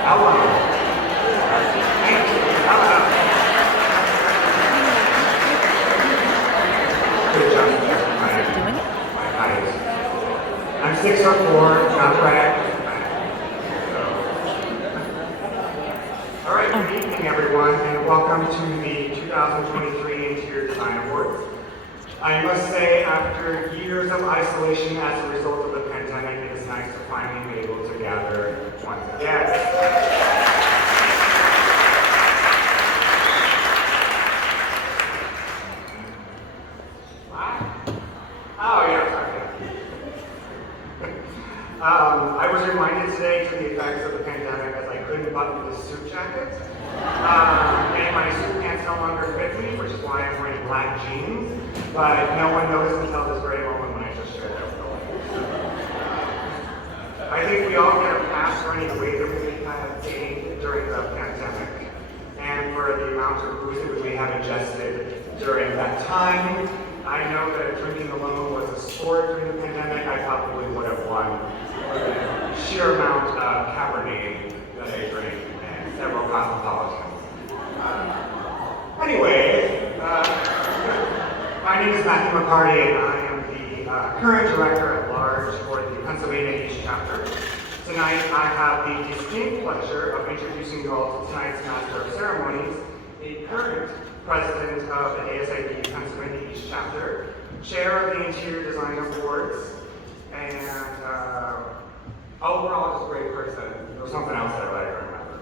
Gala. Thank you, Gala. Good job. Doing it? My height. I'm 6'4", not brag. All right, good evening, everyone, and welcome to the 2023 Interior Design Awards. I must say, after years of isolation as a result of the pandemic, it is nice to finally be able to gather once again. Oh, yeah, sorry. I was reminded today to the effects of the pandemic as I couldn't button the suit jacket. And my suit pants no longer fit me, which is why I'm wearing black jeans. But no one noticed until this very moment when I just shared that with the I think we all get a pass for any weight that we have gained during the pandemic, and for the amount of booze that we may have ingested during that time. I know that if drinking alone was a sport during the pandemic, I probably would have won the sheer amount of Cabernet that I drank and several cosmopolitans. Anyway, my name is Matthew McCarty, and I am the current director at large for the Pennsylvania East Chapter. Tonight, I have the distinct pleasure of introducing you all to tonight's Master of Ceremonies, the current president of the ASID Pennsylvania East Chapter, chair of the Interior Design Awards, and overall just a great person. There was something else that I remember.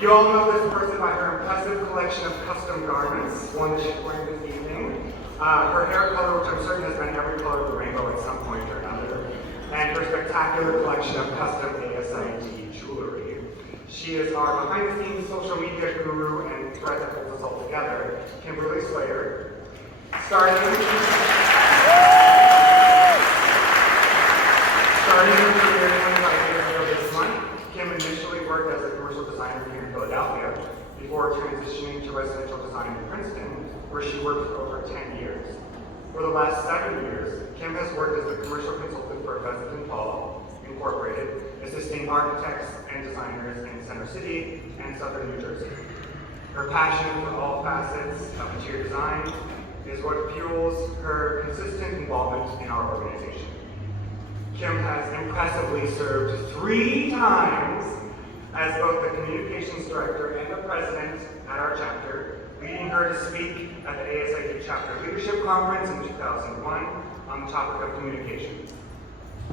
You all know this person by her impressive collection of custom garments, one that she's wearing this evening. Her hair color, which I'm certain has been every color of the rainbow at some point or another, and her spectacular collection of custom ASID jewelry. She is our behind-the-scenes social media guru and thread that holds us all together, Kimberly Slater. Starting her career 25 years ago this month, Kim initially worked as a commercial designer here in Philadelphia before transitioning to residential design in Princeton, where she worked for over 10 years. For the last 7 years, Kim has worked as a commercial consultant for President Paul Incorporated, assisting architects and designers in Center City and Southern New Jersey. Her passion for all facets of interior design is what fuels her consistent involvement in our organization. Kim has impressively served 3 times as both the communications director and the president at our chapter, leading her to speak at the ASID Chapter Leadership Conference in 2001 on the topic of communications.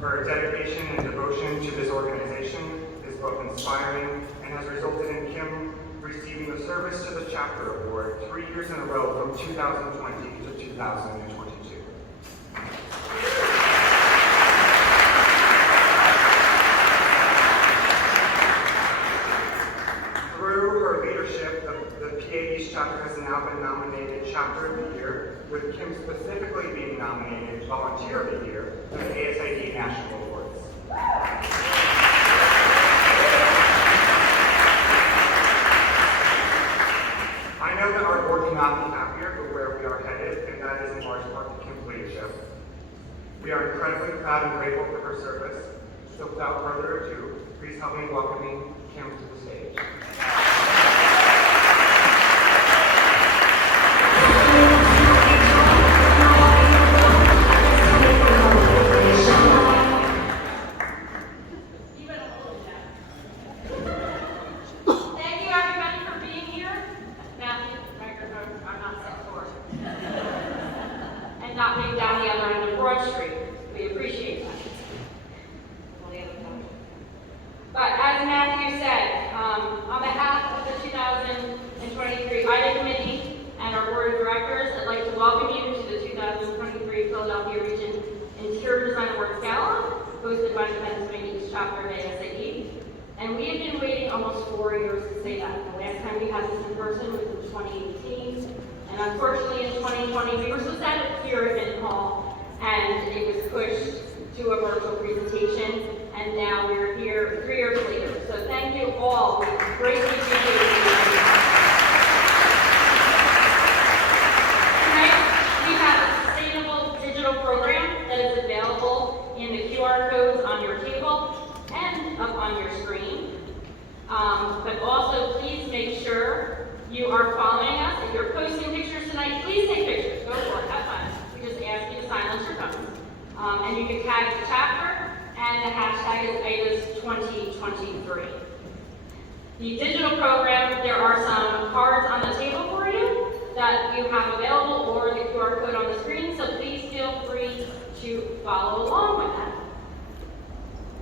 Her dedication and devotion to this organization is both inspiring and has resulted in Kim receiving the Service to the Chapter Award 3 years in a row from 2020 to 2022. Through her leadership, the PA East Chapter has now been nominated Chapter of the Year, with Kim specifically being nominated Volunteer of the Year for the ASID National Awards. I know that our board cannot be happier with where we are headed, and that is in large part to Kim's leadership. We are incredibly proud and grateful for her service. So without further ado, please help me in welcoming Kim to the stage. But as Matthew said, on behalf of the 2023 IDA Committee and our Board of Directors, I'd like to welcome you to the 2023 Philadelphia Region Interior Design Awards Gala, hosted by the Pennsylvania East Chapter of ASID. And we have been waiting almost 4 years to say that. The last time we had this in person was in 2018, and unfortunately in 2020 we were supposed to have it here at Mitten Hall, and it was pushed to a virtual presentation, and now we're here 3 years later. So thank you all. We greatly appreciate you. Tonight, we have a sustainable digital program that is available in the QR codes on your table and up on your screen. But also, please make sure you are following us. If you're posting pictures tonight, please take pictures. Go for it. Have fun. We just ask you to silence your phones. And you can tag the chapter, and the hashtag is AIDAS2023. The digital program, there are some cards on the table for you that you have available, or the QR code on the screen, so please feel free to follow along with that.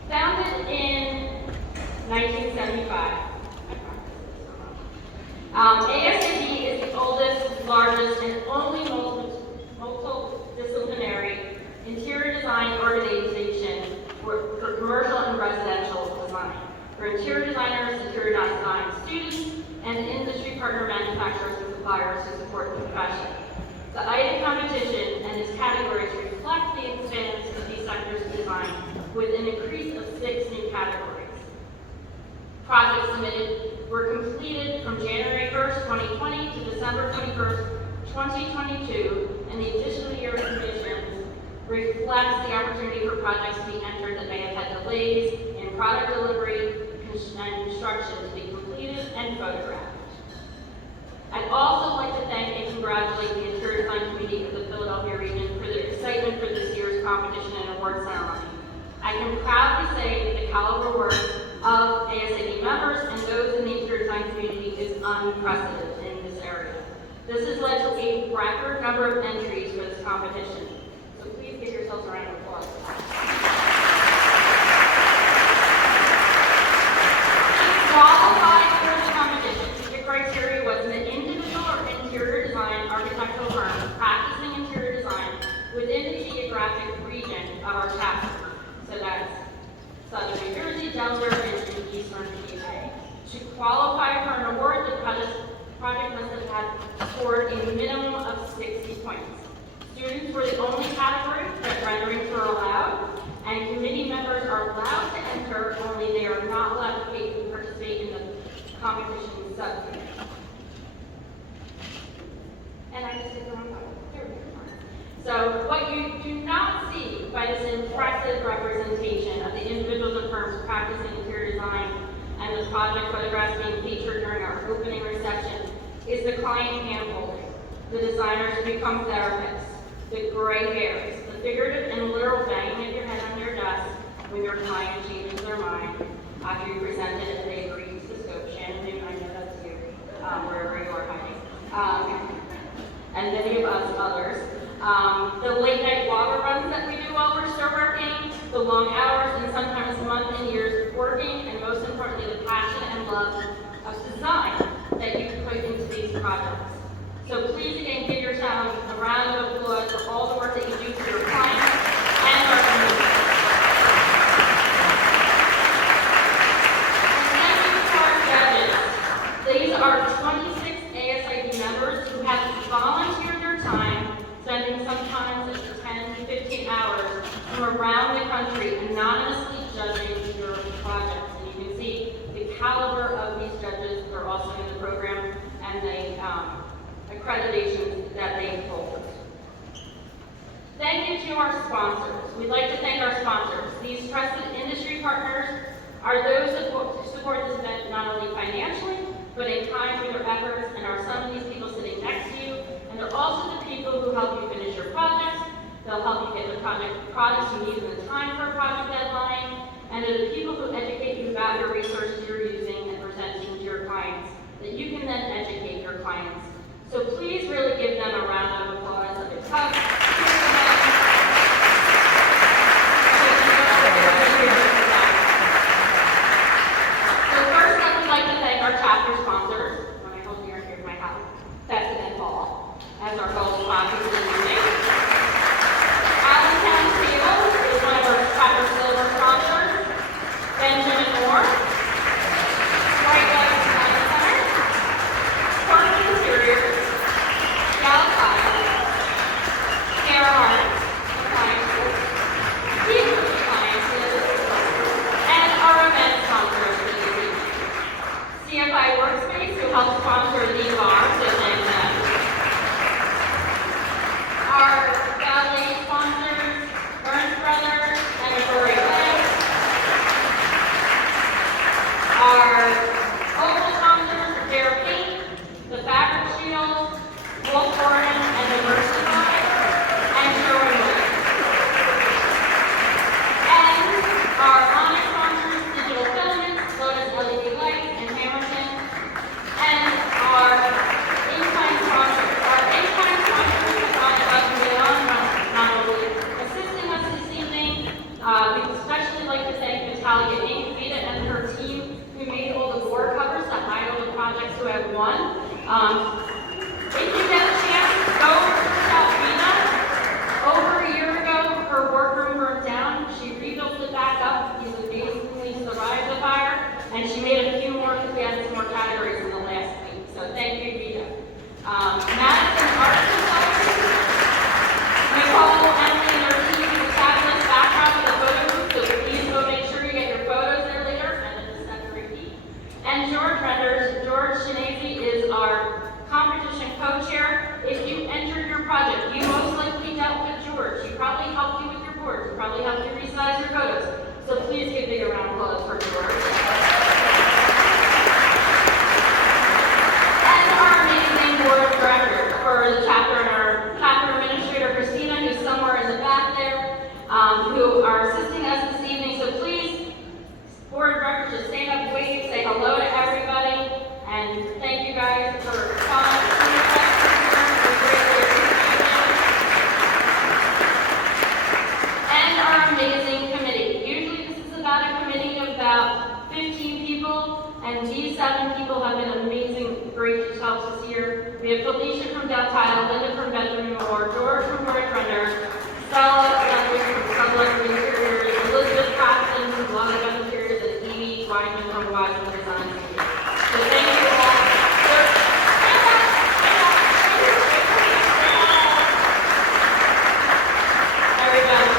Founded in 1975, ASID is the oldest, largest, and only multidisciplinary interior design organization for commercial and residential design. For interior designers, interior design students, and industry partner manufacturers and suppliers who support the profession. The AIDA competition and its categories reflect the expanse of these sectors of design with an increase of 6 new categories. Projects submitted were completed from January 1st, 2020 to December 21st, 2022, and the additional year submissions reflects the opportunity for projects to be entered that may have had delays in product delivery and construction to be completed and photographed. I'd also like to thank and congratulate the interior design committee of the Philadelphia region for their excitement for this year's competition and award ceremony. I can proudly say that the caliber work of ASID members and those in the interior design community is unprecedented in this area. This has led to a record number of entries for this competition. So please give yourselves a round of applause. To qualify for the competition, the criteria was an individual or interior design architectural firm practicing interior design within the geographic region of our chapter. So that's Southern New Jersey, Delaware, and Eastern PA. To qualify for an award, the project must have had scored a minimum of 60 points. Students were the only category that renderings were allowed, and committee members are allowed to enter, only they are not allowed to participate in the competition subcommittee. And I just did the wrong button. There we go. So what you do not see by this impressive representation of the individuals and firms practicing interior design and the project photographs being featured during our opening reception is the client hand-holding, the designers who become therapists, the gray hairs, the figurative and literal banging of your head on your desk when your client changes their mind after you presented and they agree to the scope. Shannon, I know that's you, wherever you are hiding. And many of us others. The late night water runs that we do while we're still working, the long hours and sometimes months and years of working, and most importantly, the passion and love of design that you put into these projects. So please again give yourselves a round of applause for all the work that you do for your clients and our community. And thank you to our judges. These are 26 ASID members who have volunteered their time, spending sometimes up to 10 to 15 hours from around the country anonymously judging your projects. And you can see the caliber of these judges. They're also in the program and the accreditations that they hold. Thank you to our sponsors. We'd like to thank our sponsors. These trusted industry partners are those that support this event not only financially, but in kind through their efforts, and are some of these people sitting next to you. And they're also the people who help you finish your projects. They'll help you get the products you need in the time for a project deadline. And they're the people who educate you about your resources you're using and presenting to your clients, that you can then educate your clients. So please really give them a round of applause of a cup. So first I would like to thank our chapter sponsors. When I hold near here to my house, Betsy and Paul, as our gold sponsors in the evening. Allentown Steel is one of our chapter silver sponsors. Benjamin Moore, White Light Design Center, Park Interiors, Gala, who are assisting us this evening. So please, board of directors, just stand up, wave, say hello to everybody, and thank you guys for coming. We greatly appreciate it. And our amazing committee. Usually this is about a committee of about 15 people, and these 7 people have been amazing, great helps this year. We have Felicia from Deltile, Linda from Benjamin Moore, George from Board Runner, Stella from Sunlight Interiors, Elizabeth Paxton from Blonde Interiors, and Evie Wyman from Wiseman Design. So thank you all. Everybody.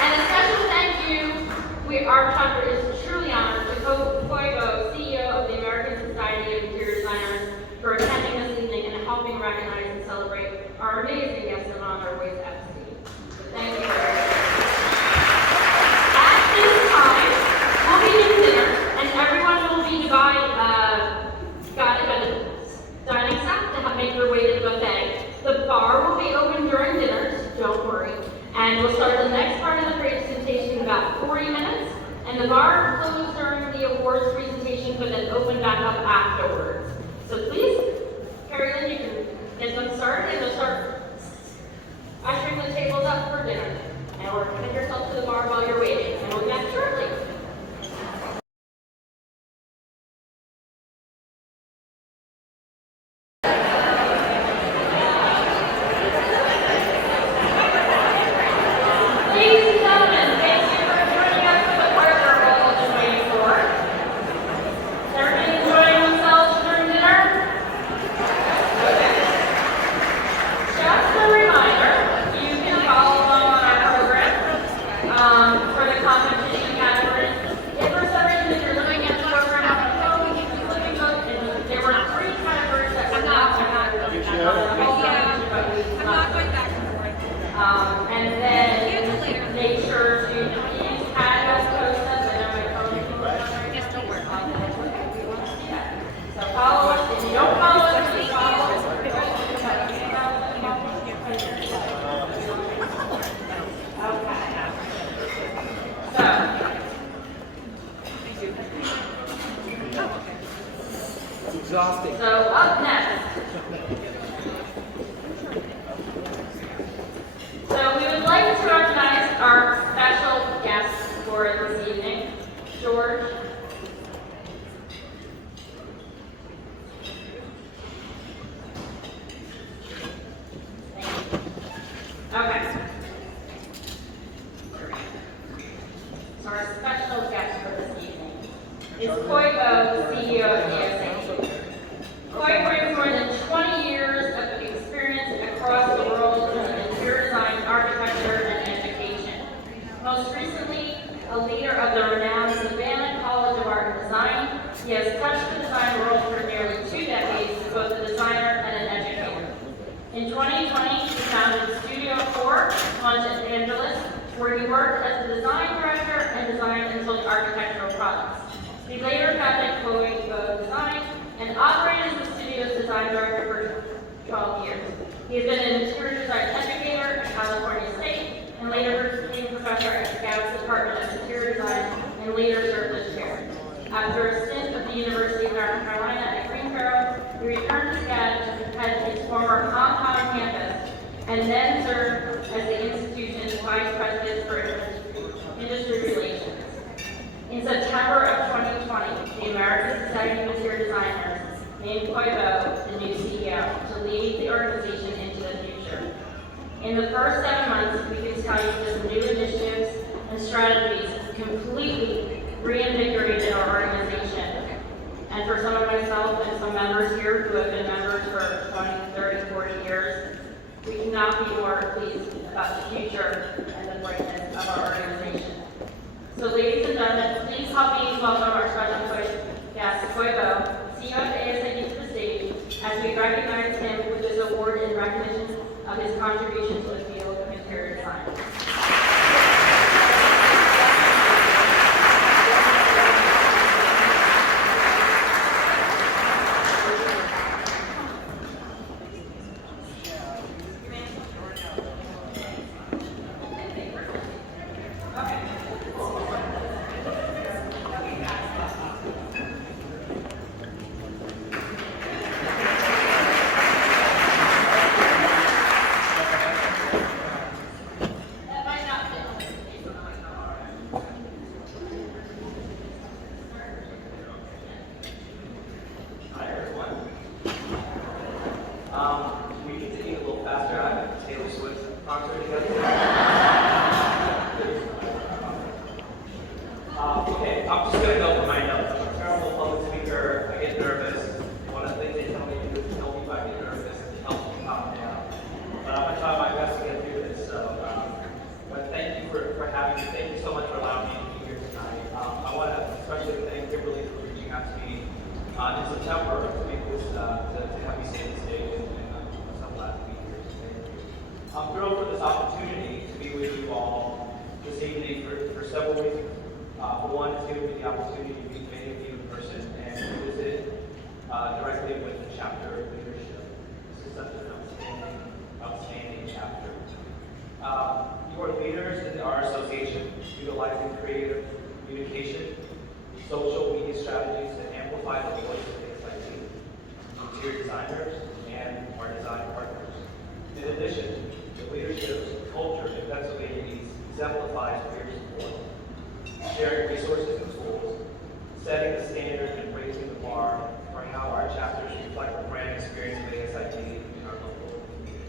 And a special thank you, our chapter is truly honored to Koibo, CEO of the American Society of Interior Designers, for attending this evening and helping recognize and celebrate our amazing guests of honor with ASID. Thank you very much. At this time, we'll be in dinner, and everyone will be guided by the dining staff to make their way to the buffet. The bar will be open during dinner, so don't worry. And we'll start the next part of the presentation in about 40 minutes. And the bar will close during the awards presentation, but then open back up afterwards. So please, Carrie Lynn, you can get them started, and they'll start ushering the tables up for dinner. And or commit yourself to the bar while you're waiting, and we'll be back shortly. Exhausting. So up next. So we would like to recognize our special guest for this evening, George. Okay. So our special guest for this evening is Koibo, CEO of ASID. Koi brings more than 20 years of experience across the world in interior design, architecture, and education. Most recently, a leader of the renowned Savannah College of Art and Design, he has touched the design world for nearly 2 decades as both a designer and an educator. In 2020, he founded Studio 4 in Los Angeles, where he worked as a design director and designed and sold architectural products. He later founded Koibo Design and operated as the studio's design director for 12 years. He has been an interior design educator at California State and later became professor at the Gala Department of Interior Design and later served as chair. After a stint at the University of North Carolina at Greensboro, he returned to SCAD to head his former compound campus and then served as the institution's vice president for industry relations. In September of 2020, the American Society of Interior Designers named Koibo the new CEO to lead the organization into the future. In the first 7 months, we can tell you that new initiatives and strategies completely reinvigorated our organization. And for some of myself and some members here who have been members for 20, 30, 40 years, we cannot be more pleased about the future and the brightness of our organization. So ladies and gentlemen, please help me welcome our special guest, Koibo, CEO of ASID, to the stage as we recognize him with this award in recognition of his contribution to the field of interior design. talk to her together. Okay, I'm just going to go for my notes. I'm a terrible public speaker. I get nervous. One of the things they tell me to do is tell me if I get nervous and help me calm down. But I'm going to try my best to get through this. But thank you for having me. Thank you so much for allowing me to be here tonight. I want to especially thank Kimberly for reaching out to me in September to make this, to have me stay on the stage, and I'm so glad to be here. So thank you. I'm thrilled for this opportunity to be with you all this evening for several reasons. For one, it's given me the opportunity to meet many of you in person and to visit directly with the chapter leadership. This is such an outstanding chapter. You are leaders in our association, utilizing creative communication, social media strategies to amplify the voice of ASID, interior designers, and our design partners. In addition, the leadership's culture in Pennsylvania exemplifies peer support, sharing resources and tools, setting the standard and raising the bar for how our chapters reflect the brand experience of ASID in our local community.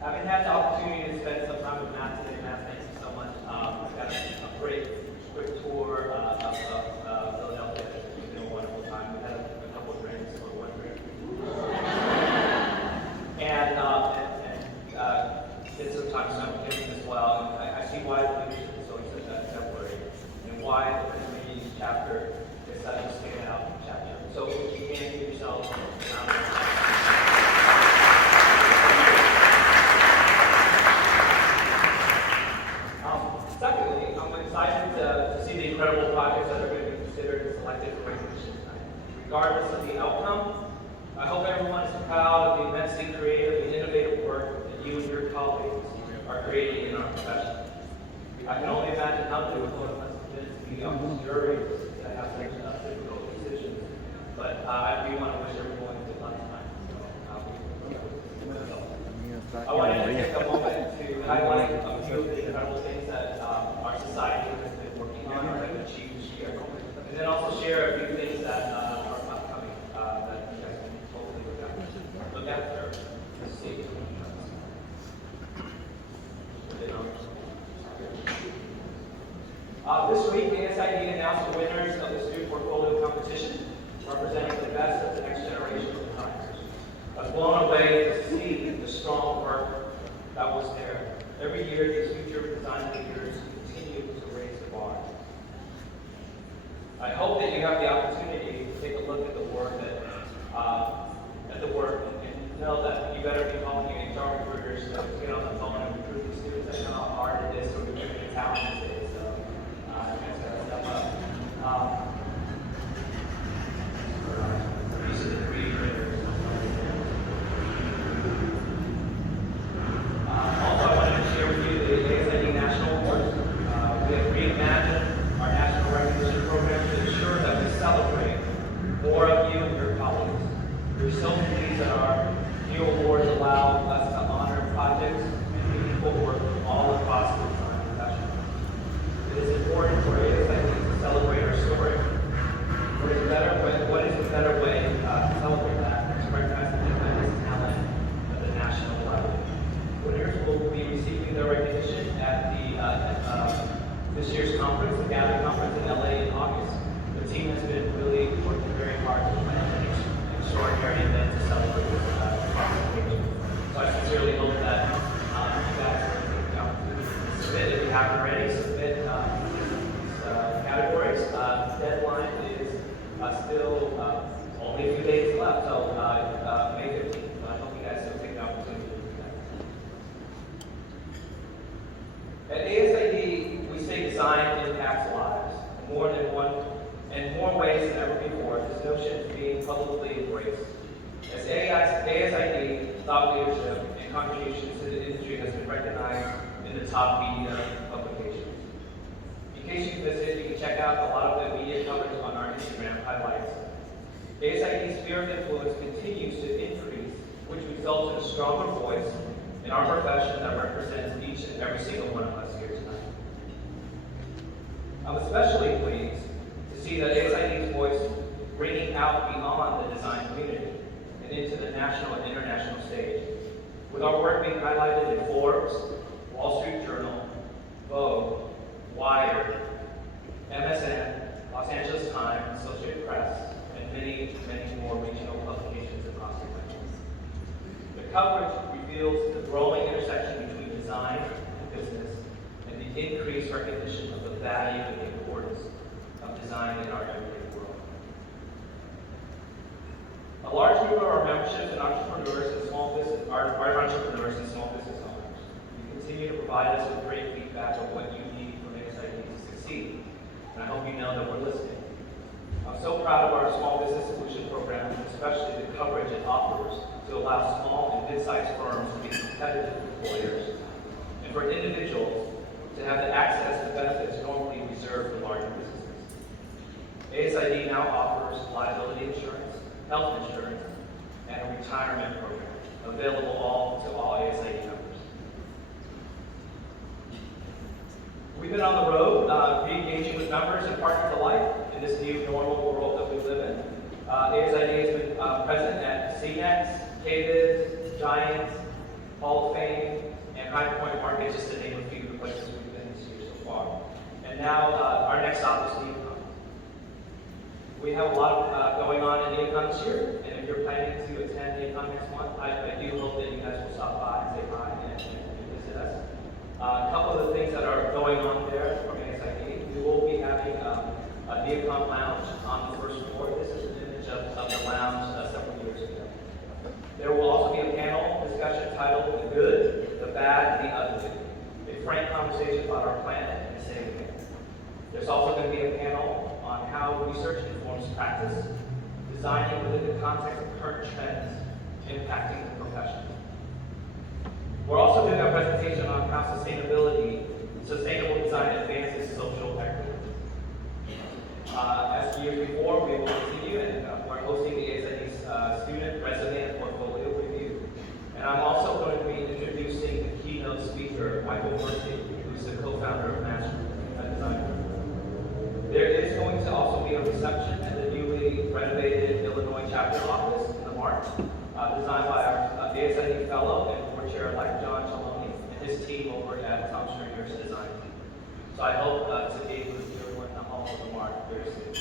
Having had the opportunity to spend some time with Matt today, Matt, thank you so much. I've got a great quick tour of Philadelphia. It's been a wonderful time. We had a couple of drinks, or one drink. and did some time spent with him as well. And I see why the leadership is always such an exemplary, and why the Pennsylvania chapter is such a standout chapter. So if you can give yourselves a round of applause. Secondly, I'm excited to see the incredible projects that are going to be considered and selected for recognition tonight. Regardless of the outcome, I hope everyone is proud of the immensely creative and innovative work that you and your colleagues are creating in our profession. I can only imagine how difficult it must have been to be on this jury that have such difficult decisions. But I do want to wish everyone good luck tonight. I wanted to take a moment to highlight a few of the incredible things that our society has been working on or have achieved this year. And then also share a few things that are upcoming that you guys can hopefully look after. See. This week, ASID announced the winners of the Student Portfolio Competition, representing the best of the next generation of designers. I was blown away to see the strong work that was there. Every year, these future design leaders continue to raise the bar. I hope that you have the opportunity to take a look at the work and know that you better be calling your HR recruiters to get on the phone and recruit these students. I know how hard it is to recruit new talent these days, so you guys gotta step up. Also, I wanted to share with you the ASID National Awards. We have reimagined our national recognition program to ensure that we celebrate more of you and your colleagues. We're so pleased that our new awards allow us to honor projects and meaningful work from all across the design profession. It is important for ASID to celebrate our story. What is a better way to celebrate that than to recognize the tremendous talent at the national level? Winners will be receiving their recognition at this year's conference, the Gala conference in LA in August. The team has been really working very hard to plan an extraordinary event to celebrate this occasion. So I sincerely hope that you guys will take the opportunity to submit. If you haven't already, submit these categories. The deadline is still only a few days left, so May 15th. I hope you guys will take the opportunity to do that. At ASID, we say design impacts lives in more ways than ever before. This notion is being publicly embraced. As ASID thought leadership and contributions to the industry has been recognized in the top media publications. In case you missed it, you can check out a lot of the media coverage on our Instagram highlights. ASID's sphere of influence continues to increase, which results in a stronger voice in our profession that represents each and every single one of us here tonight. I'm especially pleased to see that ASID's voice ringing out beyond the design community and into the national and international stage. with our work being highlighted in Forbes, Wall Street Journal, Vogue, Wired, MSN, Los Angeles Times, Associated Press, and many, many more regional publications across the country. The coverage reveals the growing intersection between design and business, and the increased recognition of the value and the importance of design in our everyday world. A large group of our memberships and entrepreneurs and small business are entrepreneurs and small business owners. You continue to provide us with great feedback on what you need from ASID to succeed, and I hope you know that we're listening. I'm so proud of our small business solution program, especially the coverage it offers to allow small and mid-sized firms to be competitive employers, and for individuals to have the access to benefits normally reserved for larger businesses. ASID now offers liability insurance, health insurance, and a retirement program, available to all ASID members. We've been on the road, re-engaging with members and partners alike in this new normal world that we live in. ASID has been present at CNEX, KBIS, Giants, Hall of Fame, and High Point Market, just to name a few of the places we've been this year so far. And now our next stop is NeoCon. We have a lot going on in NeoCon this year, and if you're planning to attend NeoCon next month, I do hope that you guys will stop by and say hi and visit us. A couple of the things that are going on there from ASID, we will be having a NeoCon lounge on the first floor. This is an image of the lounge several years ago. There will also be a panel discussion titled The Good, the Bad, and the Ugly, a frank conversation about our planet and saving it. There's also going to be a panel on how research informs practice, designing within the context of current trends impacting the profession. We're also doing a presentation on how sustainable design advances social equity. As years before, we will continue, and we're hosting the ASID Student Resume and Portfolio Review. And I'm also going to be introducing the keynote speaker, Michael Murphy, who's the co-founder of Master Design Group. There is going to also be a reception at the newly renovated Illinois chapter office in the March, designed by our ASID fellow and board chair-elect John Chaloni and his team over at Tom Stringer's design team. So I hope to be able to see everyone in the hall of the March very soon.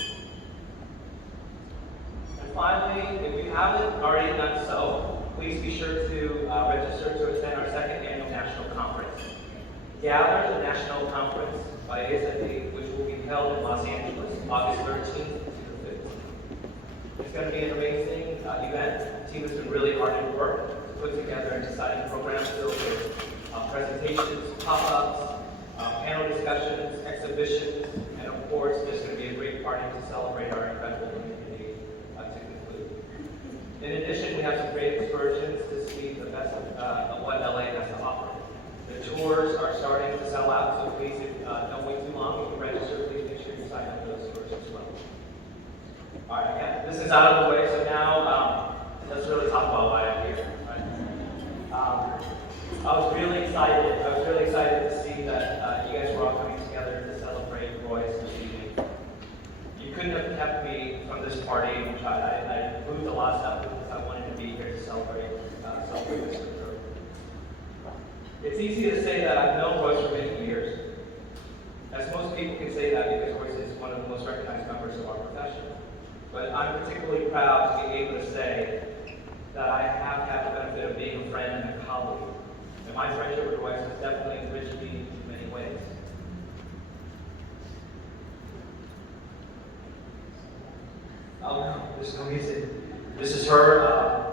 And finally, if you haven't already done so, please be sure to register to attend our second annual national conference. Gala, the national conference by ASID, which will be held in Los Angeles, August 13th to the 15th. It's going to be an amazing event. The team has been really hard at work to put together an exciting program filled with presentations, pop-ups, panel discussions, exhibitions, and of course, there's going to be a great party to celebrate our incredible community to conclude. In addition, we have some great excursions to see the best of what LA has to offer. The tours are starting to sell out, so please don't wait too long. If you register, please make sure you sign up for those tours as well. All right, yeah, this is out of the way, so now let's really talk about why I'm here. Right? I was really excited to see that you guys were all coming together to celebrate Royce this evening. You couldn't have kept me from this party, which I moved a lot of stuff because I wanted to be here to celebrate this with her. It's easy to say that I've known Royce for many years, as most people can say that because Royce is one of the most recognized members of our profession. But I'm particularly proud to be able to say that I have had the benefit of being a friend and a colleague. And my friendship with Royce has definitely enriched me in many ways. Oh no, there's no music. This is her,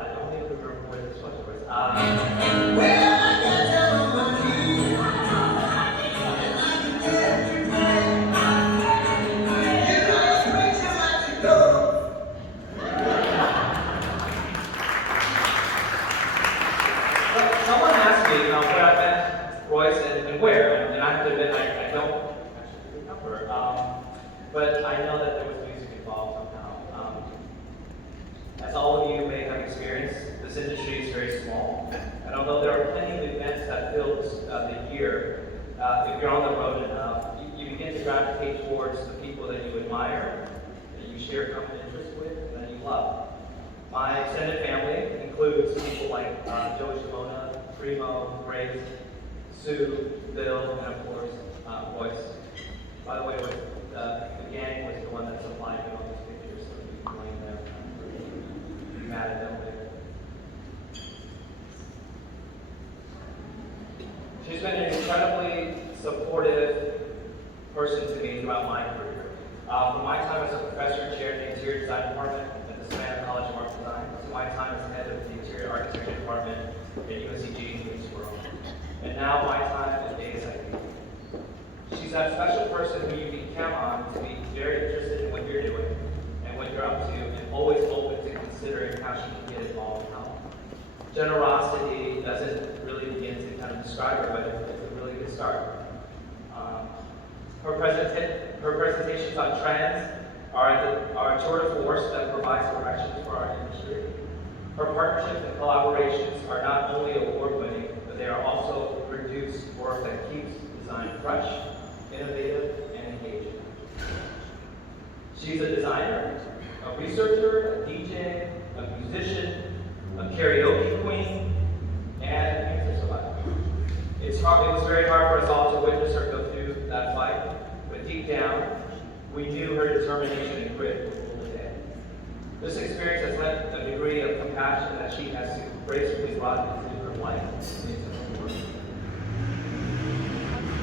I don't even remember where this was. Well, I got down on my knees, and I can get you back. You know, it's great to let you go. Someone asked me where I met Royce and where, and I have to admit I don't actually remember. But I know that there was music involved somehow. As all of you may have experienced, this industry is very small. And although there are plenty of events that fill the year, if you're on the road enough, you begin to gravitate towards the people that you admire, that you share common interests with, and that you love. My extended family includes people like Joey Shimona, Primo, Grace, Sue, Bill, and of course, Royce. By the way, the gang was the one that supplied me all these pictures, so we can blame them. Be mad at them later. She's been an incredibly supportive person to me throughout my career. From my time as a professor and chair in the interior design department at the Savannah College of Art and Design, to my time as head of the interior architecture department at UNCG in Greensboro, and now my time at ASID. She's that special person who you can count on to be very interested in what you're doing and what you're up to, and always open to considering how she can get involved and help. Generosity doesn't really begin to kind of describe her, but it's a really good start. Her presentations on trends are a tour de force that provides directions for our industry. Her partnerships and collaborations are not only award-winning, but they are also produce work that keeps design fresh, innovative, and engaging. She's a designer, a researcher, a DJ, a musician, a karaoke queen, and a cancer survivor. It was very hard for us all to witness her go through that fight, but deep down, we knew her determination and grit would rule the day. This experience has led a degree of compassion that she has gracefully brought into her life.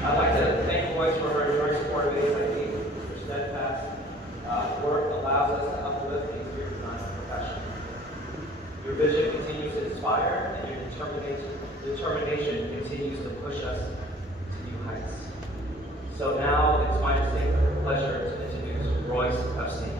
I'd like to thank Royce for her enduring support of ASID. Her steadfast work allows us to uplift the interior design profession. Your vision continues to inspire, and your determination continues to push us to new heights. So now it's my distinct pleasure to introduce Royce Epstein.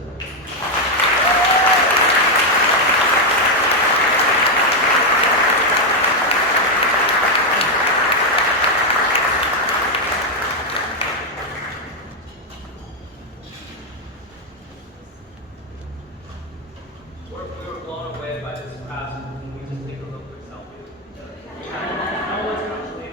We were blown away by this class. Can we just take a little quick selfie? No one's actually.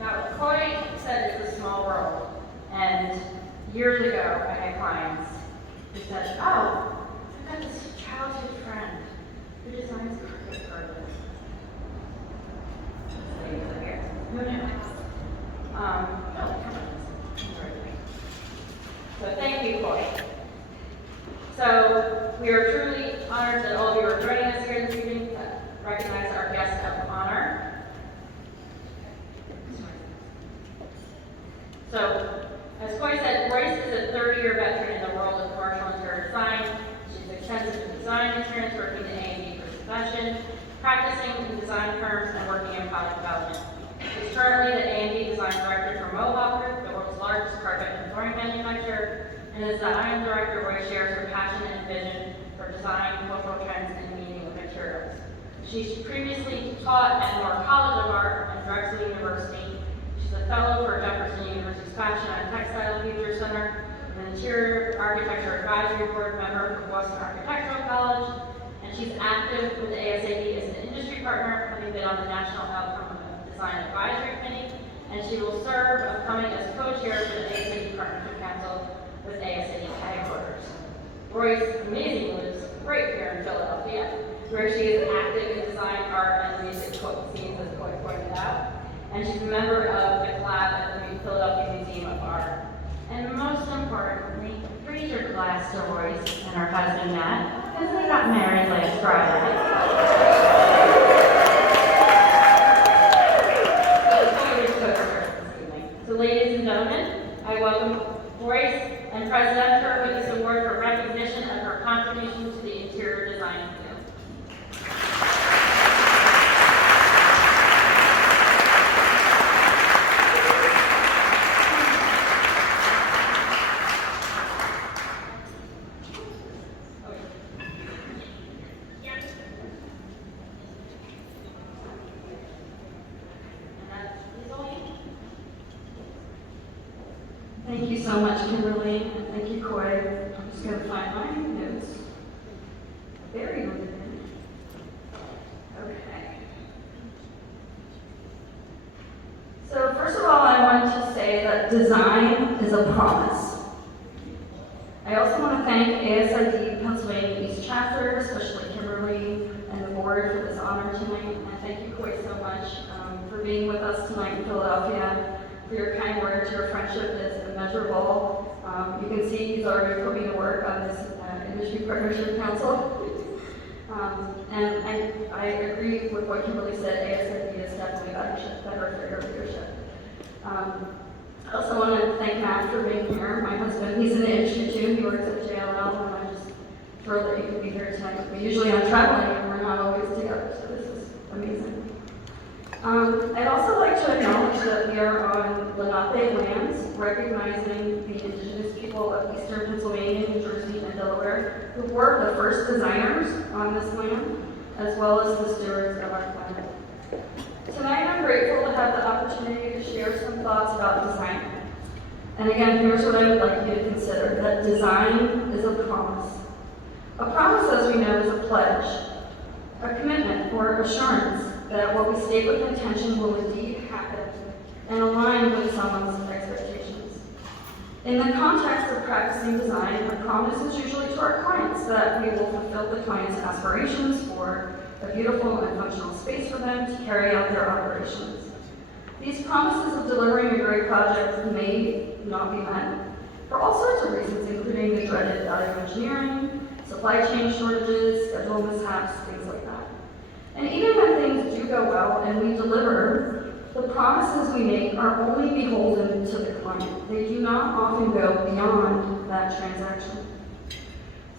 Now, Corey said it's a small world, and years ago I had clients who said, "Oh, I've got this childhood friend who designs carpet for a living." Maybe over here. Who knew? So thank you, Corey. So we are truly honored that all of you are joining us here this evening to recognize our guest of honor. So, as Coy said, Royce is a 30-year veteran in the world of commercial interior design. She's extensive design experience working in A&D for profession, practicing in design firms, and working in product development. She's currently the A&D design director for Mohawk Group, the world's largest carpet and flooring manufacturer, and as the IM director, Royce shares her passion and vision for design, cultural trends, and meaning of materials. She's previously taught at Moore College of Art and Drexel University. She's a fellow for Jefferson University's Fashion and Textile Future Center, an Interior Architecture Advisory Board member for Boston Architectural College, and she's active with the ASID as an industry partner, having been on the National Outcome Design Advisory Committee, and she will serve upcoming as co-chair for the ASID Partnership Council with ASID headquarters. Royce amazingly lives right here in Philadelphia, where she is active in design, art, and music scenes, as Coy pointed out. And she's a member of the collab at the Philadelphia Museum of Art. And most importantly, raise your glass to Royce and her husband Matt, because they got married last Friday. So ladies and gentlemen, I welcome Royce and present her with this award for recognition of her contribution to the interior design field. Thank you so much, Kimberly, and thank you, Coy. I'm just going to find my notes. Very good. Okay. So first of all, I wanted to say that design is a promise. I also want to thank ASID Pennsylvania East Chapter, especially Kimberly and the board for this honor tonight. And thank you, Coy, so much for being with us tonight in Philadelphia, for your kind words. Your friendship is immeasurable. You can see he's already put me to work on this Industry Partnership Council. And I agree with what Kimberly said. ASID is definitely better for your leadership. I also want to thank Matt for being here. My husband, he's in the industry too. He works at JLL, and I'm just thrilled that you could be here tonight. But usually I'm traveling and we're not always together, so this is amazing. I'd also like to acknowledge that we are on Lenape lands, recognizing the indigenous people of eastern Pennsylvania, New Jersey, and Delaware, who were the first designers on this land, as well as the stewards of our planet. Tonight, I'm grateful to have the opportunity to share some thoughts about design. And again, here's what I would like you to consider, that design is a promise. A promise, as we know, is a pledge, a commitment or assurance that what we state with intention will indeed happen and align with someone's expectations. In the context of practicing design, a promise is usually to our clients that we will fulfill the client's aspirations for a beautiful and functional space for them to carry out their operations. These promises of delivering a great project may not be met for all sorts of reasons, including the dreaded value engineering, supply chain shortages, schedule mishaps, things like that. And even when things do go well and we deliver, the promises we make are only beholden to the client. They do not often go beyond that transaction.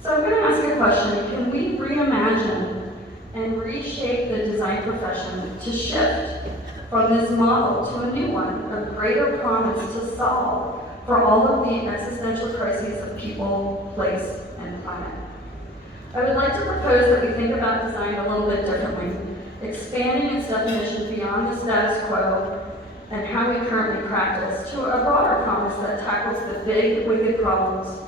So I'm going to ask a question. Can we reimagine and reshape the design profession to shift from this model to a new one of greater promise to solve for all of the existential crises of people, place, and planet? I would like to propose that we think about design a little bit differently, expanding its definition beyond the status quo and how we currently practice to a broader promise that tackles the big, wicked problems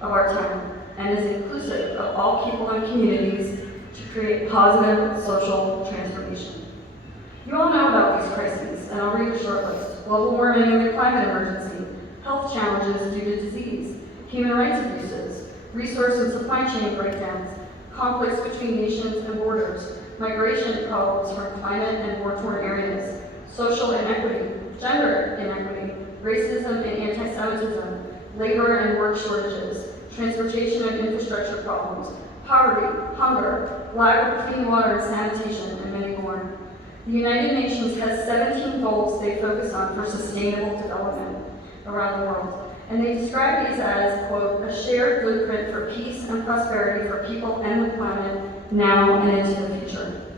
of our time and is inclusive of all people and communities to create positive social transformation. You all know about these crises, and I'll read a short list. Global warming and the climate emergency, health challenges due to disease, human rights abuses, resource and supply chain breakdowns, conflicts between nations and borders, migration problems from climate and war-torn areas, social inequity, gender inequity, racism and anti-Semitism, labor and work shortages, transportation and infrastructure problems, poverty, hunger, lack of clean water and sanitation, and many more. The United Nations has 17 goals they focus on for sustainable development around the world. And they describe these as, quote, a shared blueprint for peace and prosperity for people and the planet now and into the future.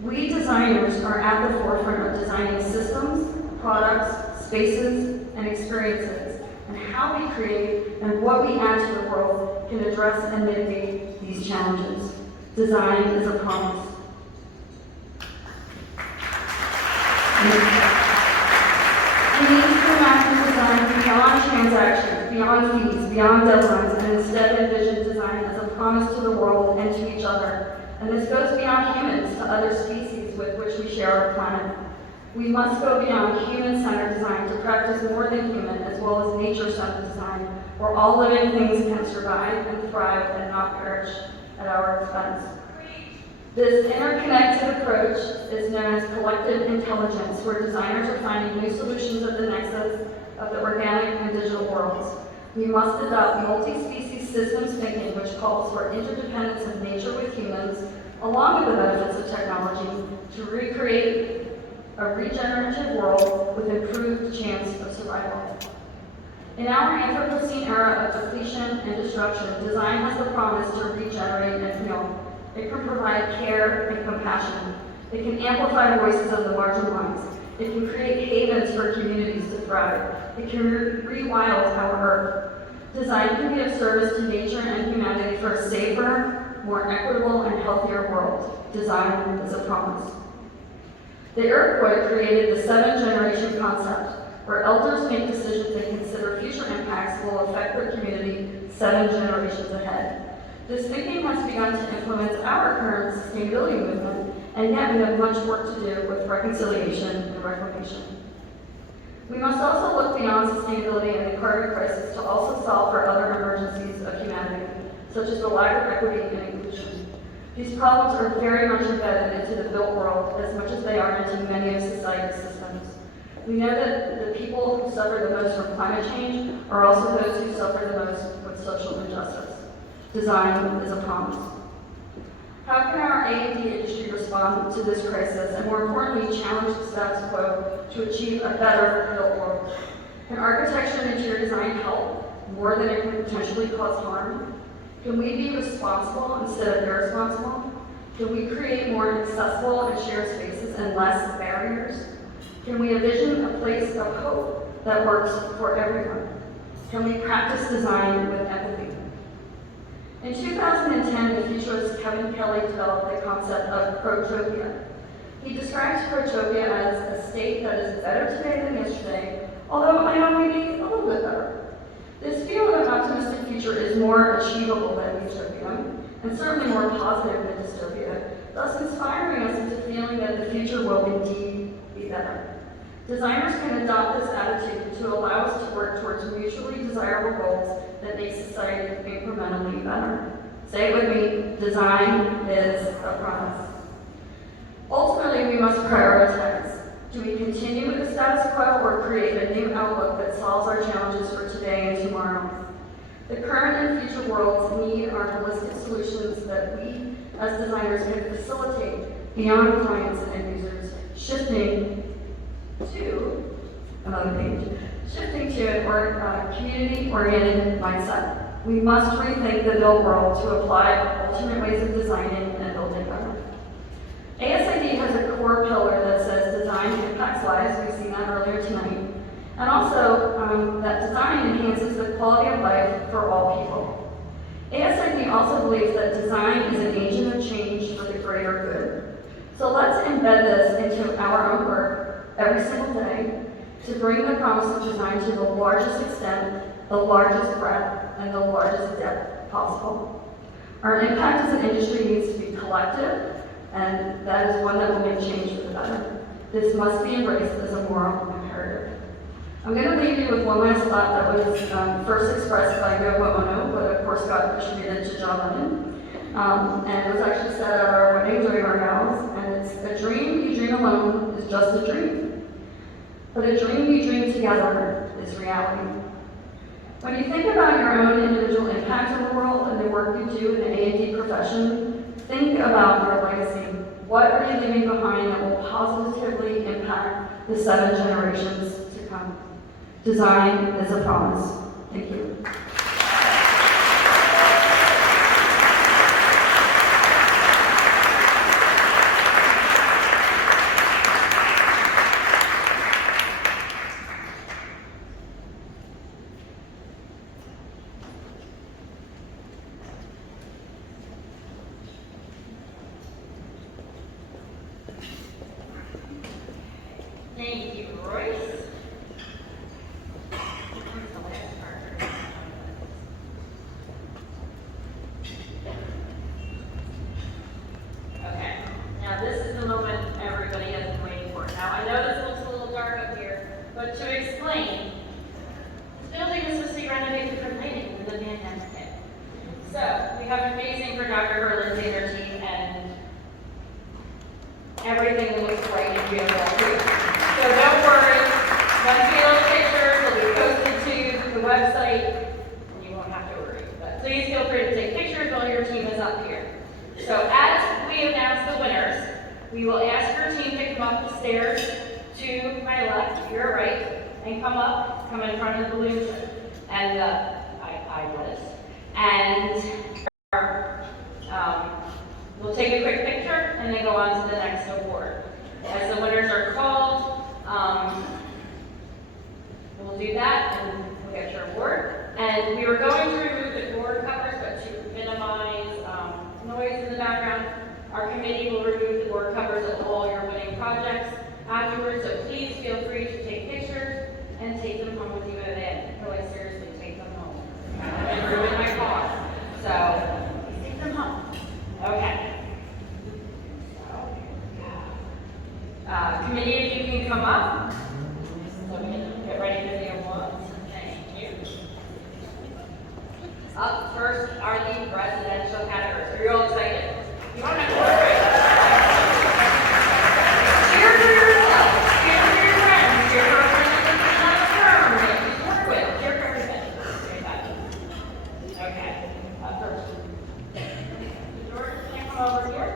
We designers are at the forefront of designing systems, products, spaces, and experiences, and how we create and what we add to the world can address and mitigate these challenges. Design is a promise. We need to imagine design beyond transactions, beyond fees, beyond deadlines, and instead envision design as a promise to the world and to each other. And this goes beyond humans to other species with which we share our planet. We must go beyond human-centered design to practice more than human as well as nature-centered design, where all living things can survive and thrive and not perish at our expense. This interconnected approach is known as collective intelligence, where designers are finding new solutions at the nexus of the organic and digital worlds. We must adopt multi-species systems thinking, which calls for interdependence of nature with humans, along with the benefits of technology, to recreate a regenerative world with improved chance of survival. In our Anthropocene era of depletion and destruction, design has the promise to regenerate and heal. It can provide care and compassion. It can amplify voices of the marginalized. It can create havens for communities to thrive. It can rewild our earth. Design can be of service to nature and humanity for a safer, more equitable, and healthier world. Design is a promise. The earthquake created the 7-generation concept, where elders make decisions and consider future impacts that will affect their community 7 generations ahead. This thinking has begun to influence our current sustainability movement, and yet we have much work to do with reconciliation and reclamation. We must also look beyond sustainability and the carbon crisis to also solve for other emergencies of humanity, such as the lack of equity and inclusion. These problems are very much embedded into the built world as much as they are into many of society's systems. We know that the people who suffer the most from climate change are also those who suffer the most with social injustice. Design is a promise. How can our A&D industry respond to this crisis and, more importantly, challenge the status quo to achieve a better built world? Can architecture and interior design help more than it can potentially cause harm? Can we be responsible instead of irresponsible? Can we create more accessible and shared spaces and less barriers? Can we envision a place of hope that works for everyone? Can we practice design with empathy? In 2010, the futurist Kevin Kelly developed the concept of protopia. He describes protopia as a state that is better today than yesterday, although I know maybe a little bit better. This view of an optimistic future is more achievable than utopia, and certainly more positive than dystopia, thus inspiring us into feeling that the future will indeed be better. Designers can adopt this attitude to allow us to work towards mutually desirable goals that make society incrementally better. Say it with me, design is a promise. Ultimately, we must prioritize. Do we continue with the status quo or create a new outlook that solves our challenges for today and tomorrow? The current and future worlds need our holistic solutions that we, as designers, can facilitate beyond clients and end users, shifting to an community-oriented mindset. We must rethink the built world to apply alternate ways of designing and building better. ASID has a core pillar that says design impacts lives. We've seen that earlier tonight. And also that design enhances the quality of life for all people. ASID also believes that design is an agent of change for the greater good. So let's embed this into our own work every single day to bring the promise of design to the largest extent, the largest breadth, and the largest depth possible. Our impact as an industry needs to be collective, and that is one that will make change for the better. This must be embraced as a moral imperative. I'm going to leave you with one last thought that was first expressed by Yoko Ono, but of course got attributed to John Lennon. And it was actually said at our wedding during our vows, and it's, a dream you dream alone is just a dream. But a dream you dream together is reality. When you think about your own individual impact on the world and the work you do in the A&D profession, think about your legacy. What are you leaving behind that will positively impact the 7 generations to come? Design is a promise. Thank you. Thank you, Royce. Okay, now this is the moment everybody has been waiting for. Now I know this looks a little dark up here, but to explain, this building was supposed to be renovated for lighting when the pandemic hit. So we have amazing for Dr. Berlin's and her team, and everything looks bright and beautiful. So don't worry, once we load pictures, they'll be posted to the website, and you won't have to worry. But please feel free to take pictures while your team is up here. So as we announce the winners, we will ask your team to come up the stairs to my left, your right, and come in front of the balloon and eyelids. And we'll take a quick picture and then go on to the next award. As the winners are called, we'll do that and we'll get your award. And we were going to remove the door covers, but to minimize noise in the background, our committee will remove the door covers of all your winning projects afterwards. So please feel free to take pictures and take them home with you at the end. No, like seriously, take them home. And ruin my car. So please take them home. Okay. Committee, if you can come up. So first are the residential categories. Are you all excited? You don't have to work right. Cheer for yourself. Cheer for your friends. Cheer for a friend that doesn't have a firm that you work with. Cheer for everybody. Okay. Up first. George, can you come over here?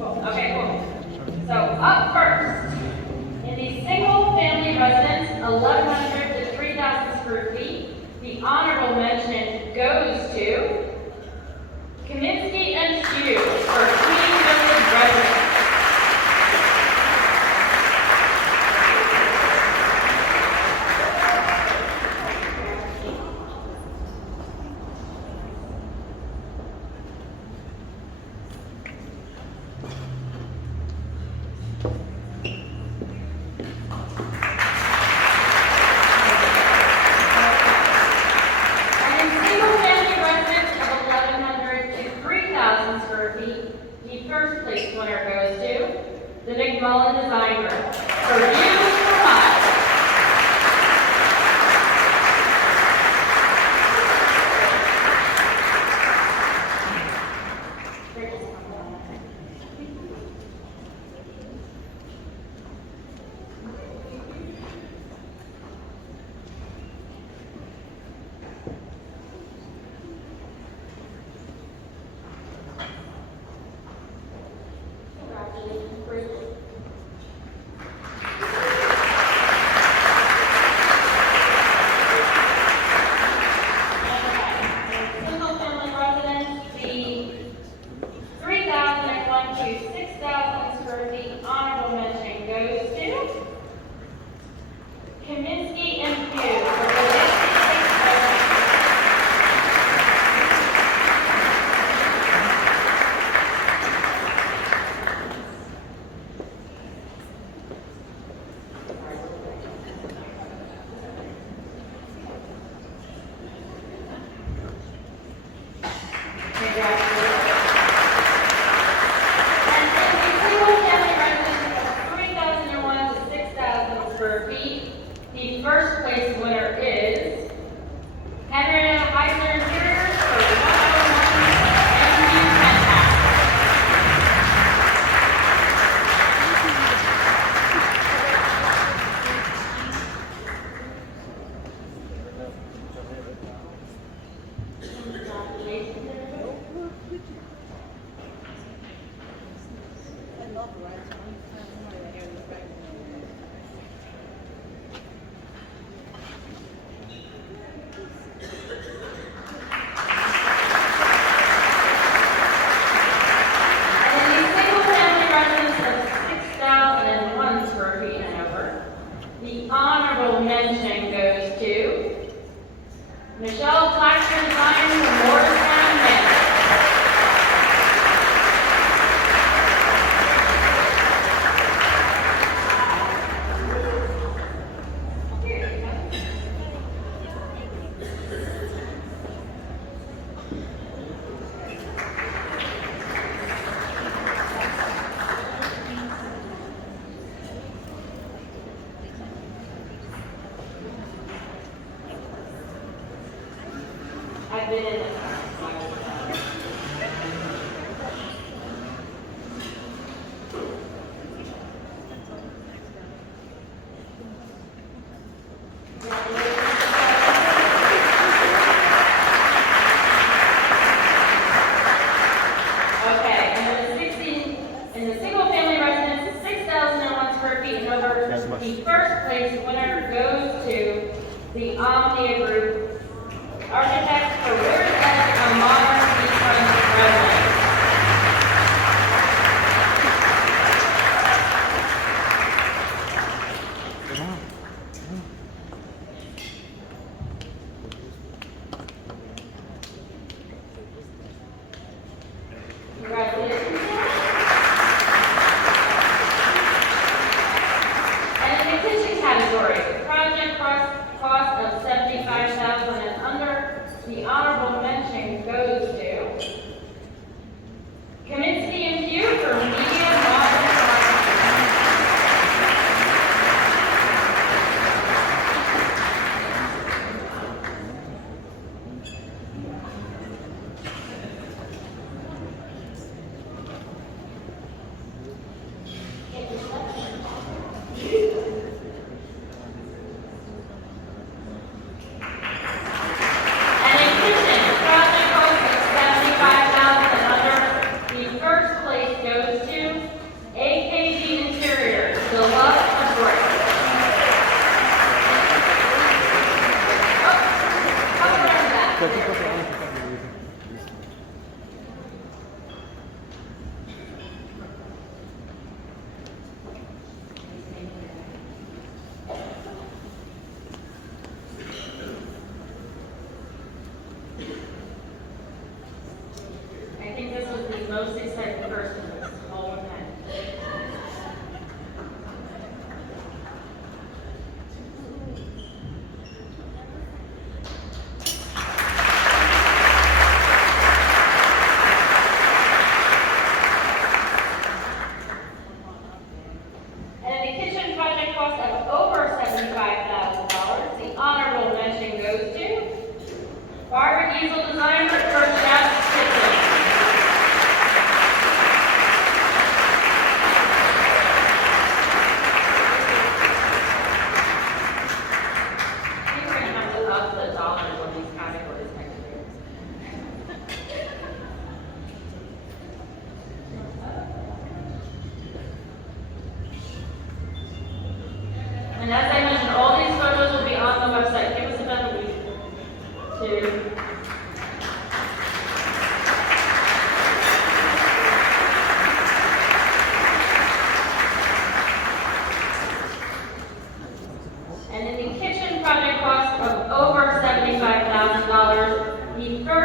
Okay, cool. So up first, in the single-family residence, 1,100 to 3,000 square feet, the honorable mention goes to Kaminsky and Hughes for Queen Village residents. And in single-family residence of 1,100 to 3,000 square feet, the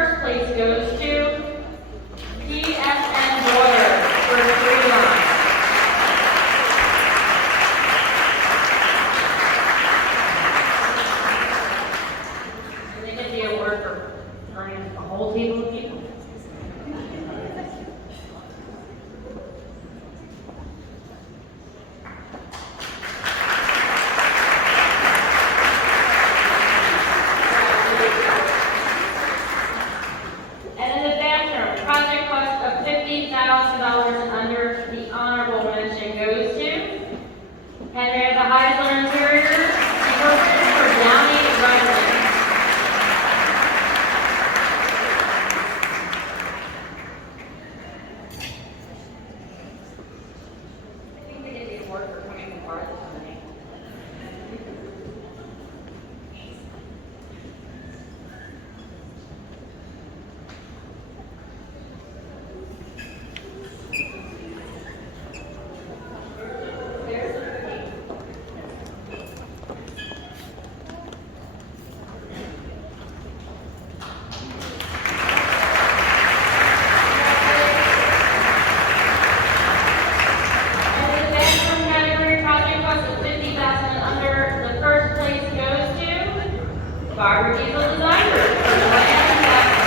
first place goes to PSN Water for 3 lines. And they get the award for turning a whole table of people. And in the bathroom, project cost of $50,000 and under, the honorable mention goes to Henrietta Heisler Interiors Incorporated for Downey Residence. I think they get the award for coming from farthest from me. There's the cookie. And in the bathroom category, project cost of $50,000 and under, the first place goes to Barbara Diesel Design Group for Land and Bathroom.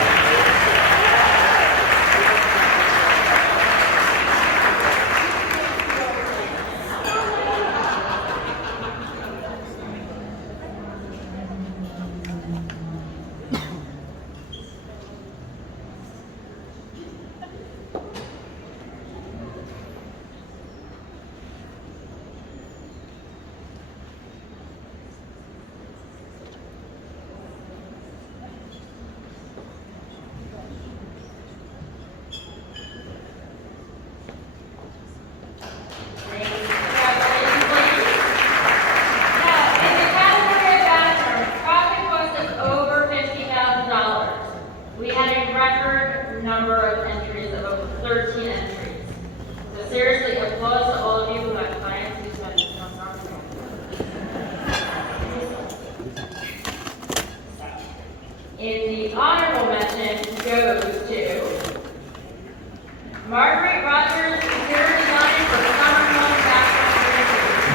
Congratulations, ladies. Now, in the category of bathroom, project cost is over $50,000. We had a record number of entries of over 13 entries. So seriously, applause to all of you who have clients who spend this much on In the honorable mention goes to Margaret Rogers Interior Design for Summer Home Bathroom Renovations.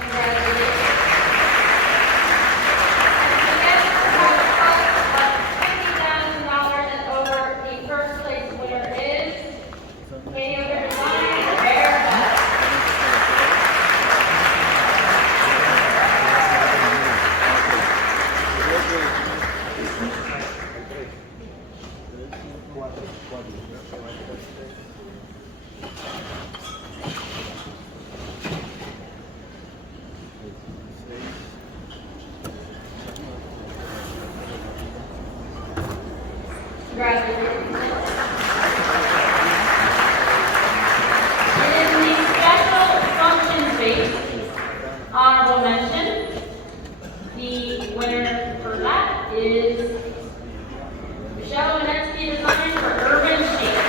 Congratulations. $50,000 and over, the first place winner is Katie Oder Design, Bear Hut. Congratulations. And in the special functions-based honorable mention, the winner for that is Michelle Vanetsky Design for Urban Shape.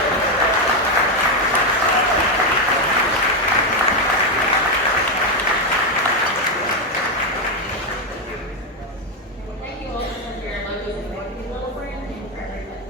Thank you all for your logos and working little brand name for everybody.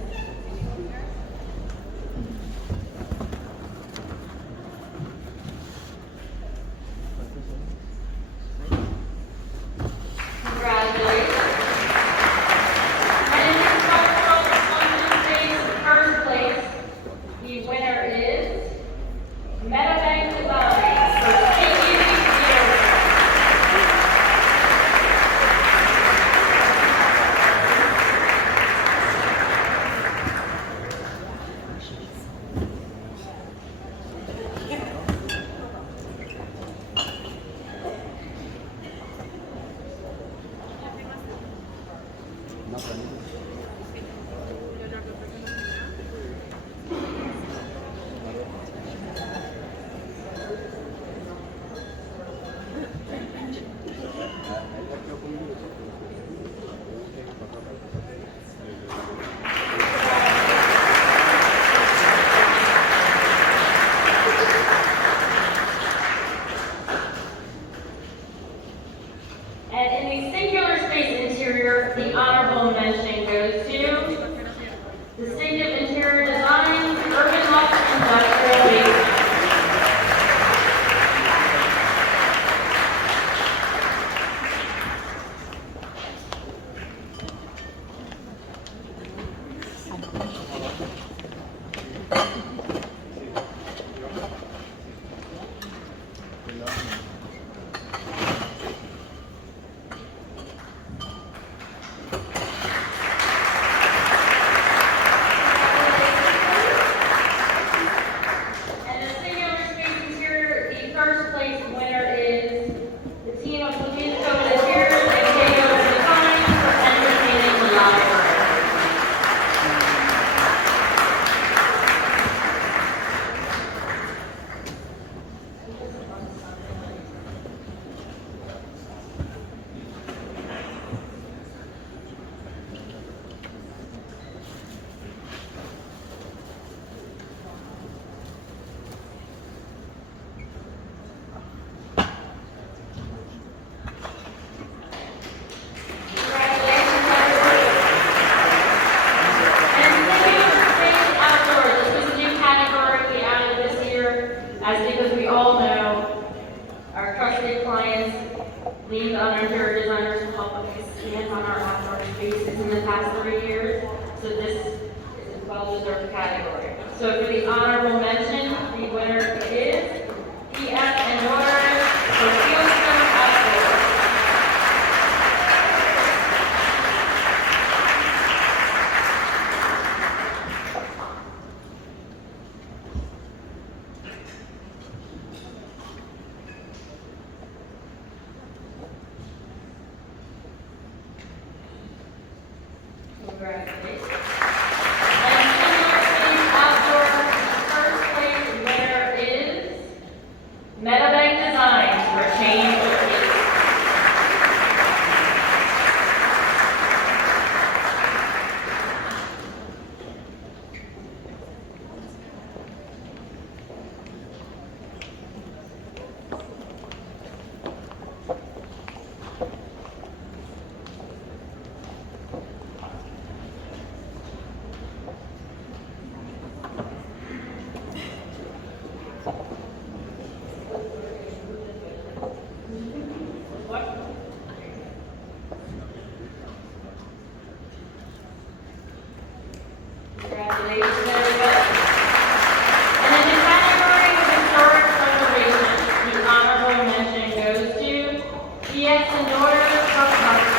As because we all know, our trusted clients leaned on our interior designers to help us expand on our outdoor spaces in the past 3 years. So this is a well-deserved category. So for the honorable mention, the winner is P.S. and Daughters for Fieldstone Outdoors. Congratulations. And similarly, outdoor first place winner is Meadowbank Designs for Change of Pace. Congratulations, everybody. And in the category of historic preservation, the honorable mention goes to P.S. and Daughters of Hartford.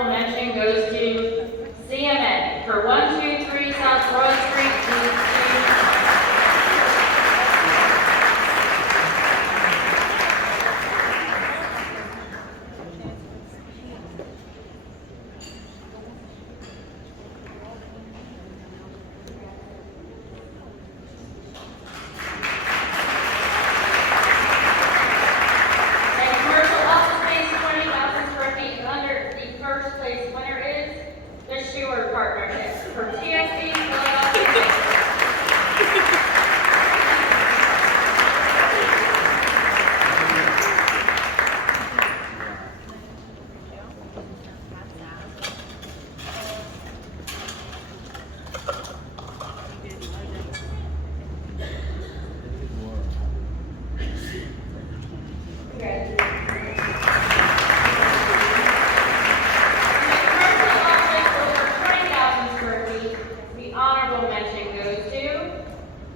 honorable mention goes to CMN for 123 South Broad Street. And commercial office space, 20,000 square feet under. The first place winner is the Stewart Partnership for TSC Philadelphia.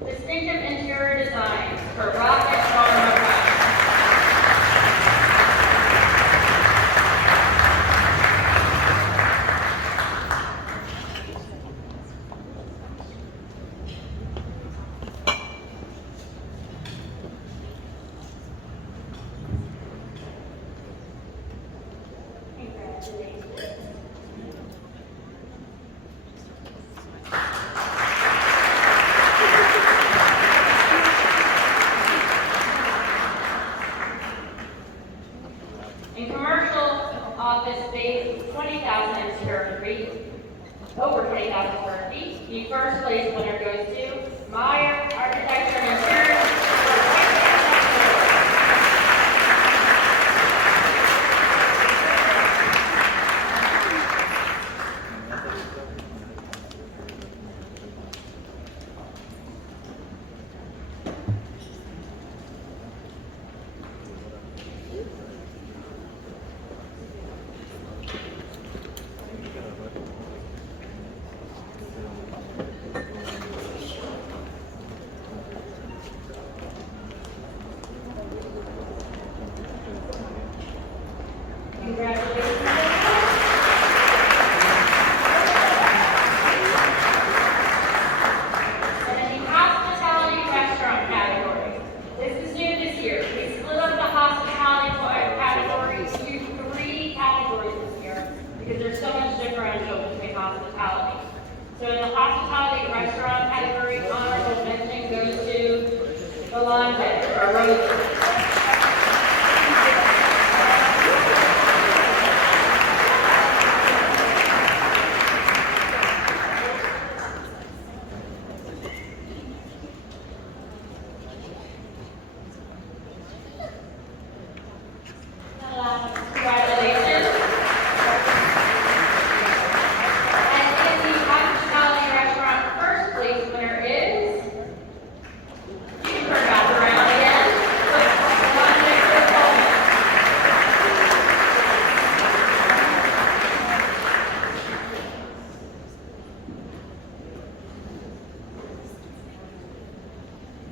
Distinctive interior designs for Rocket Pharma Products. Congratulations. In commercial office space, 20,000 square feet, over 20,000 square feet, the first place winner goes to Meyer Architecture and Interiors. Congratulations. And in the hospitality restaurant category, this is new this year. We split up the hospitality category into 3 categories this year because there's so much differential between hospitality. So in the hospitality restaurant category, honorable mention goes to Belante or Rosie. Congratulations. And in the hospitality restaurant, first place winner is, you forgot the round again.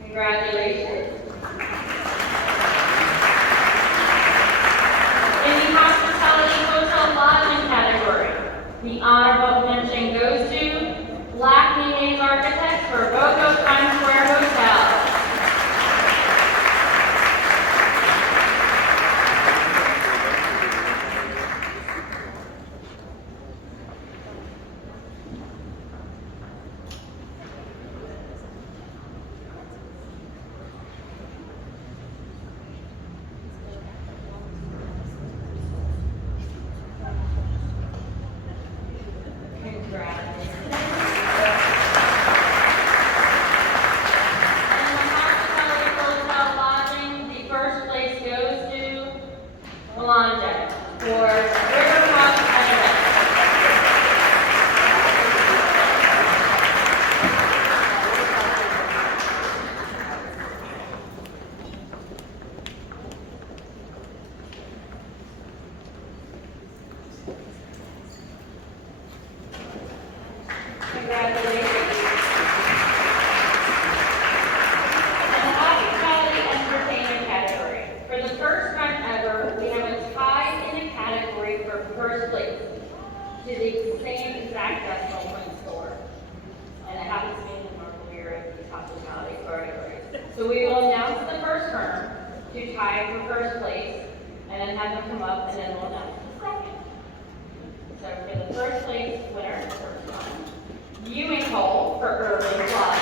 Congratulations. In the hospitality hotel lodging category, the honorable mention goes to Black Mayonnaise Architects for Boco Times Square Hotel. to the same exact decimal point score. And it happens to be in the Marvel year of the hospitality category. So we will announce the first firm to tie for first place, and then have them come up, and then we'll announce the second. So for the first place winner, the first one, Ewing Cole for Urban Plaza.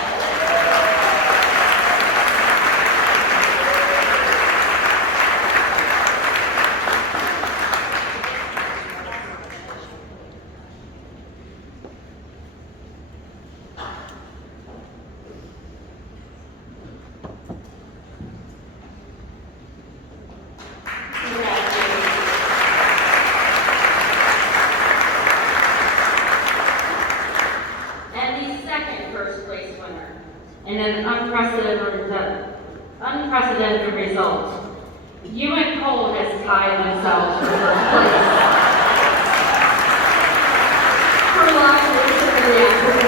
And an unprecedented result. Ewing Cole has tied themselves for first place. For live reaction.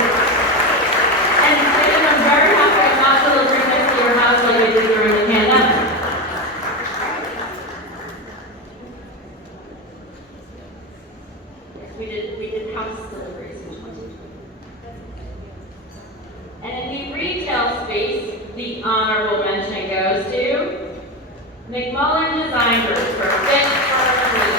And I'm very happy I'm not delivering this to your house like I did during the pandemic. Yes, we did house deliveries in 2020. And in the retail space, the honorable mention goes to McMullen Design Group for Fit for Lead.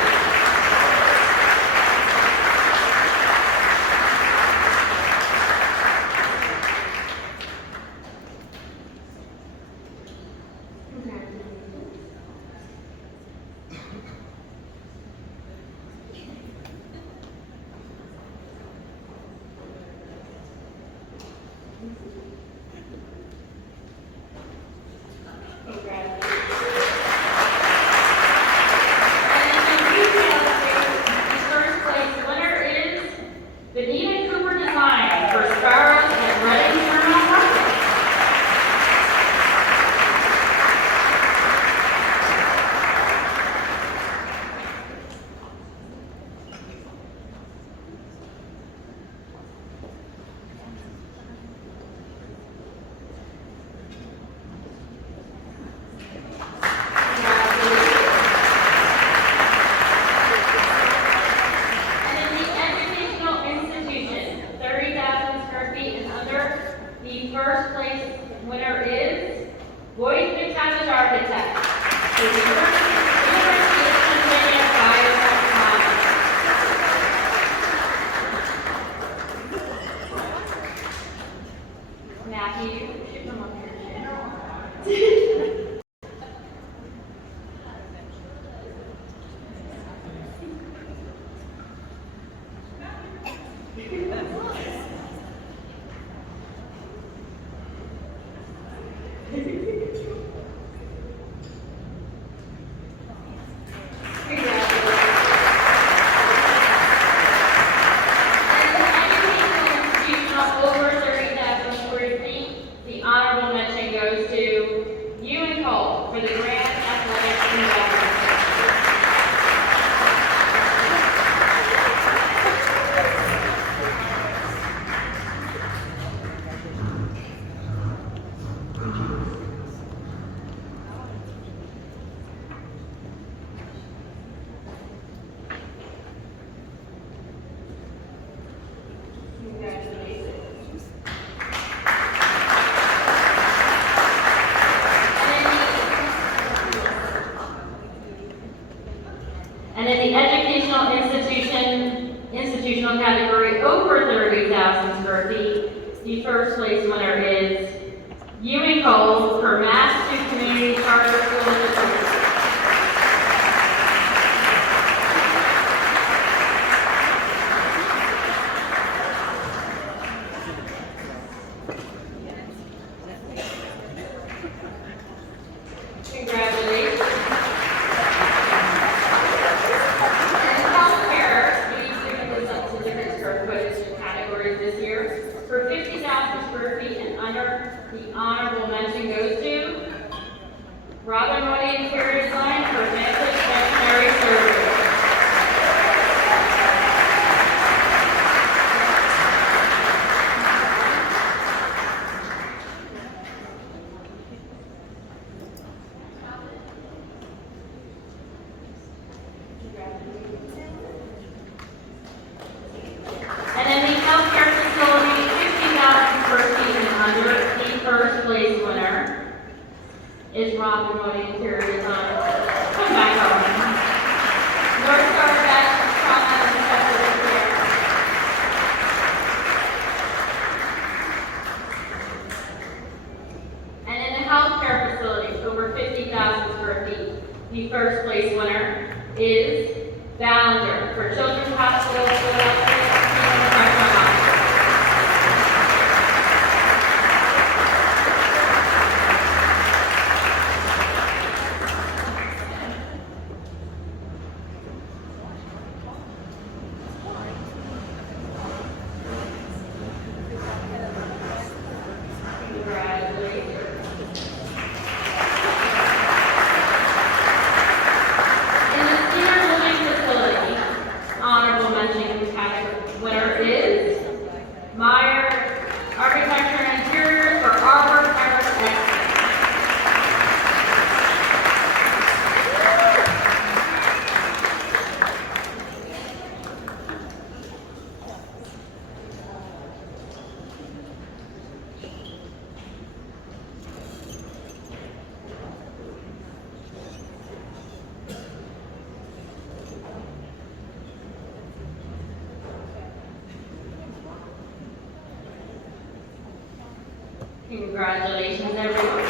And in the institutional category over 30,000 square feet, the first place winner is Ewing Cole for Mass to Community Charter School District. Congratulations. This year. For 50,000 square feet and under, the honorable mention goes to Robin Roy Robin Moody Interior Design. Come back home. North Star Best Trauma and Intensive Care. And in the healthcare facilities, over 50,000 square feet, the first place winner is Ballinger for Children's Hospital of Philadelphia. Congratulations, everyone.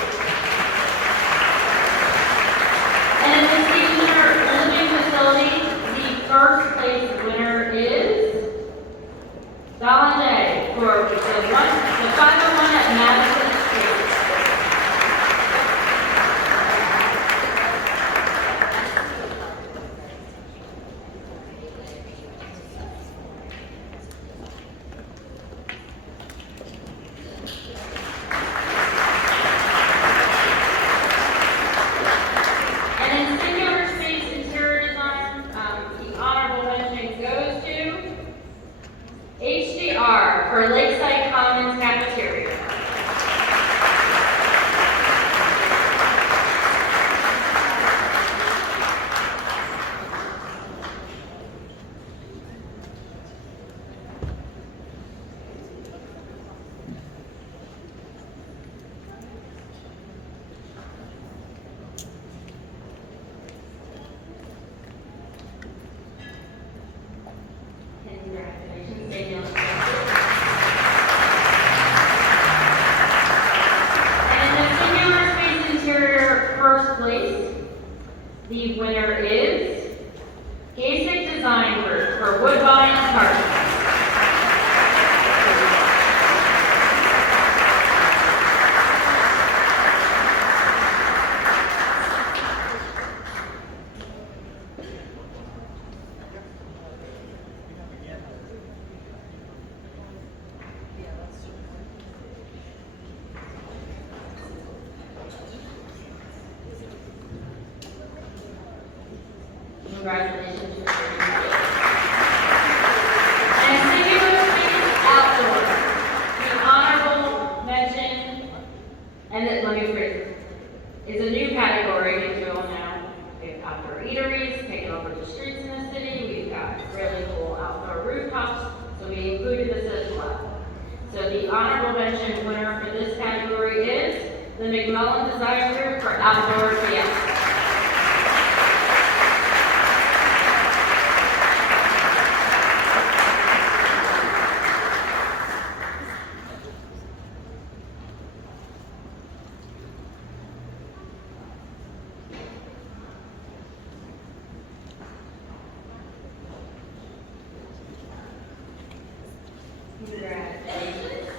And in the senior living facility, the first place winner is Gala for the 501 at Madison Street. For Lakeside Commons Cafeteria. Congratulations, Daniel. First place, the winner is ASID Design Group for Woodbine and Park. Congratulations. And singular space outdoor. The honorable mention, and then let me phrase it, is a new category as you all know. We have outdoor eateries, taking over the streets in the city. We've got really cool outdoor rooftops, so we included this as well. So the honorable mention winner for this category is the McMullen Design Group for Outdoor Fiesta. Congratulations.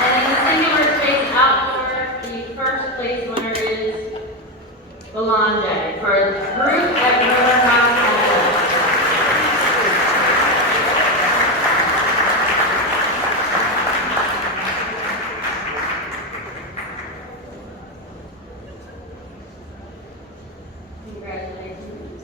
And in the singular space outdoor, the first place winner is Belonge for Group at Miller House. Congratulations.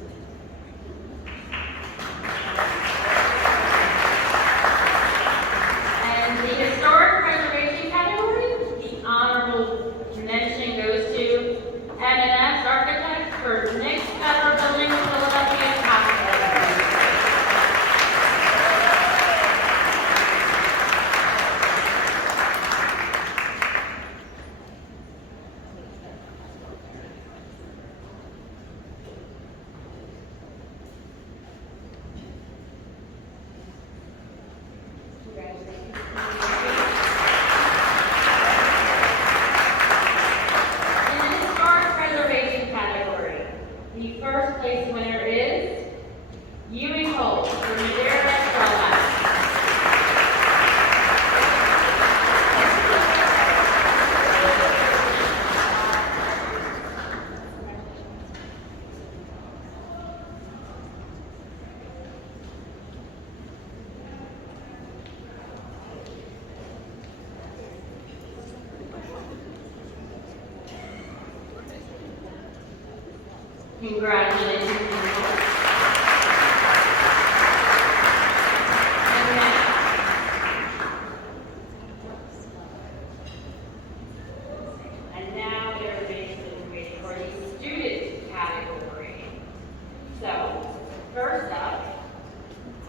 And the historic preservation category, the honorable mention goes to M&S Architects for Nick's Federal Building in Philadelphia Hospital. first place winner is Ewing Holt from Madeira, Carolina. Congratulations. And now they're basically waiting for the student category. So, first up,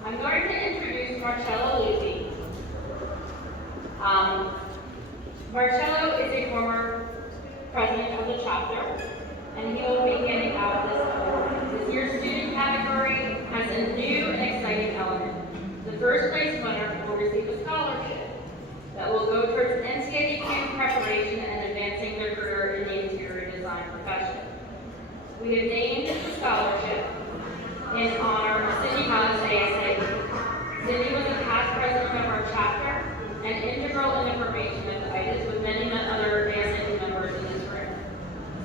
I'm going to introduce Marcello Lucy. Marcello is a former president of the chapter, and he will be handing out this award. This year's student category has a new and exciting element. The first place winner will receive a scholarship that will go towards NCAD preparation and advancing their career in the interior design profession. We have named the scholarship in honor of Cindy Haas, ASID. Cindy was a past president of our chapter and integral in the formation of the IDIS with many other ASID members in this room.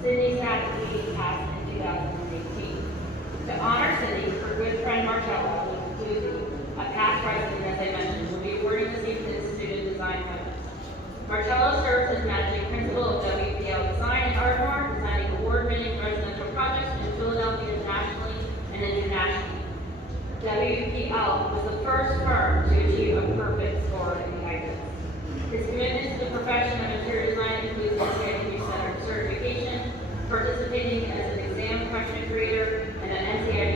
Cindy sadly passed in 2018. To honor Cindy, her good friend Marcello Lucy, a past president, as I mentioned, will be awarding the Mitten Student Design Winner. Marcello serves as managing principal of WPL Design in Ardmore, designing award-winning residential projects in Philadelphia nationally and internationally. WPL was the first firm to achieve a perfect score in the IDIS. His commitment to the profession of interior design includes NCAD Center certification, participating as an exam question creator, and an NCAD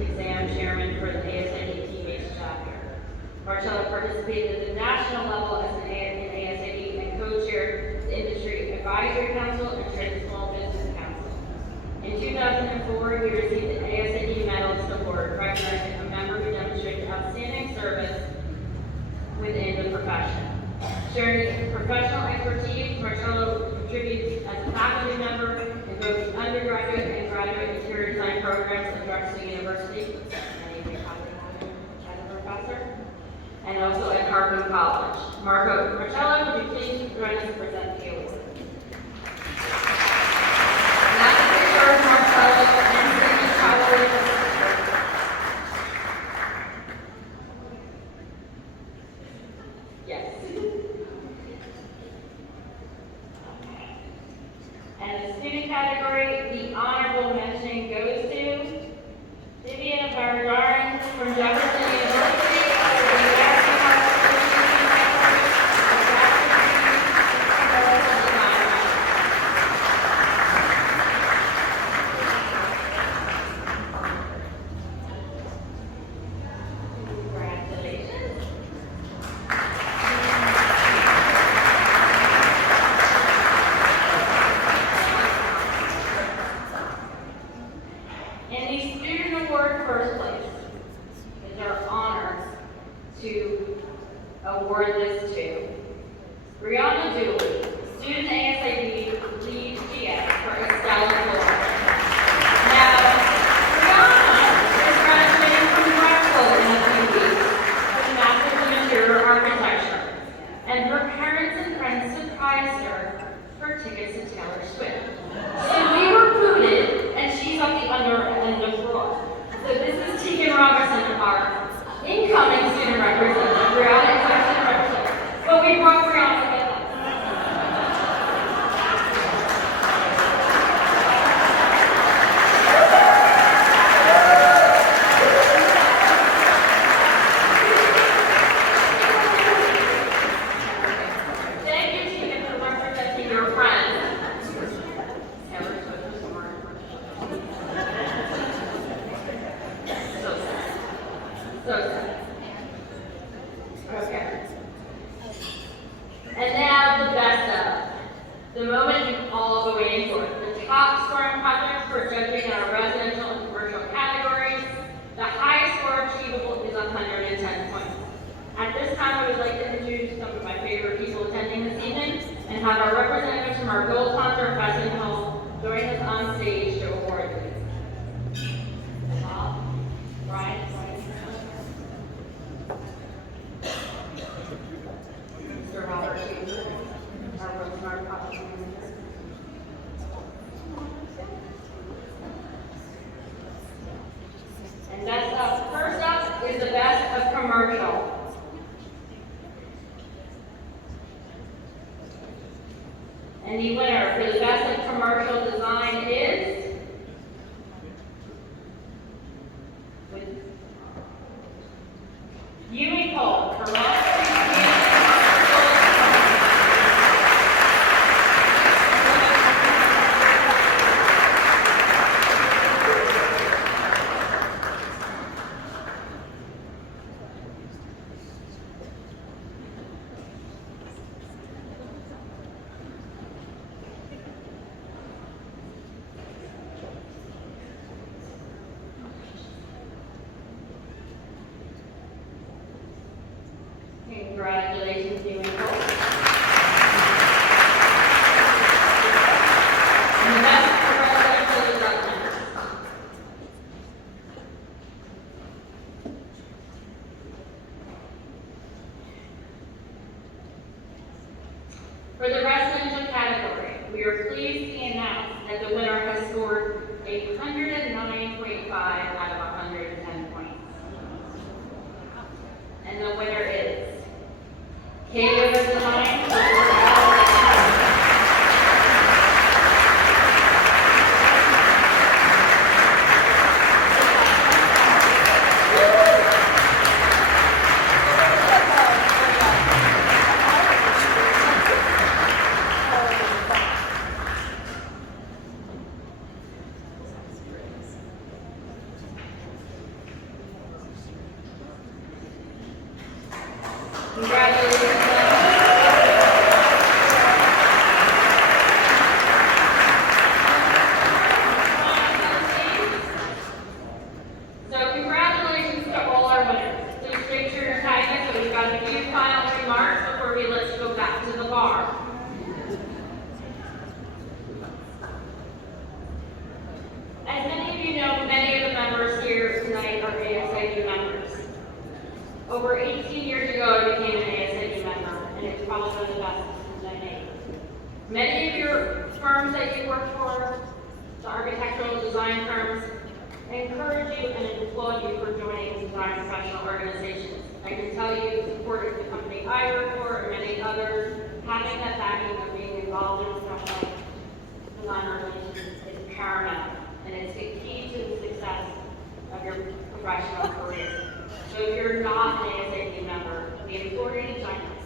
exam chairman for the ASID team-based chapter. Marcello participated at the national level as an ASID and co-chaired the Industry Advisory Council and chaired the Small Business Council. In 2004, he received the ASID Medalist Award, recognizing a member who demonstrated outstanding service within the profession. Sharing his professional expertise, Marcello contributes as a faculty member in both the undergraduate and graduate interior design programs at Drexel University, many of you probably know him as a professor, and also at Harvard College. Marcello, would you please join us to present the award? That's the picture of Marcello and Cindy Howard. Yes. And the student category, the honorable mention goes to Vivian Vardaran from Jefferson University. Congratulations. In the student award first place, it's our honor to award this to Brianna Dooley, student ASID lead GS for Estella Florida. Now, Brianna is graduating from Drexel in a few weeks with a Master's in Interior Architecture, and her parents and friends surprised her for tickets to Taylor Swift. So we were booted, and she's up the under end of the floor. So this is Tegan Robertson, our incoming student representative. Brianna is our student representative, but we brought Brianna with us. Thank you, Tegan, for representing your friend. Taylor Swift was born. So sad. So sad. Okay. And now the best of. The moment you've all been waiting for. The top scoring projects for judging in our residential and commercial categories. The highest score achievable is 110 points. At this time, I would like to introduce some of my favorite people attending this evening and have our representatives from our Gold Sponsor Investment Home join us on stage to award these. commercial. And the winner for the best of commercial design is Yui Cole for Congratulations, Yui Cole. And the best for residential development. For the residential category, we are pleased to announce that the winner has scored 109.5 out of 110 points. And the winner is Caleb Design. Congratulations. So congratulations to all our winners. Please make sure you're tagging so we've got a few final remarks before we let you go back to the bar. As many of you know, many of the members here tonight are ASID members. Over 18 years ago, I became an ASID member, and it's probably one of the best decisions I made. Many of your firms that you work for, the architectural design firms, I encourage you and applaud you for joining design professional organizations. I can tell you, supporting the company I work for and many others, having that backing of being involved in something like design organizations is paramount, and it's the key to the success of your professional career. So if you're not an ASID member, we implore you to join us.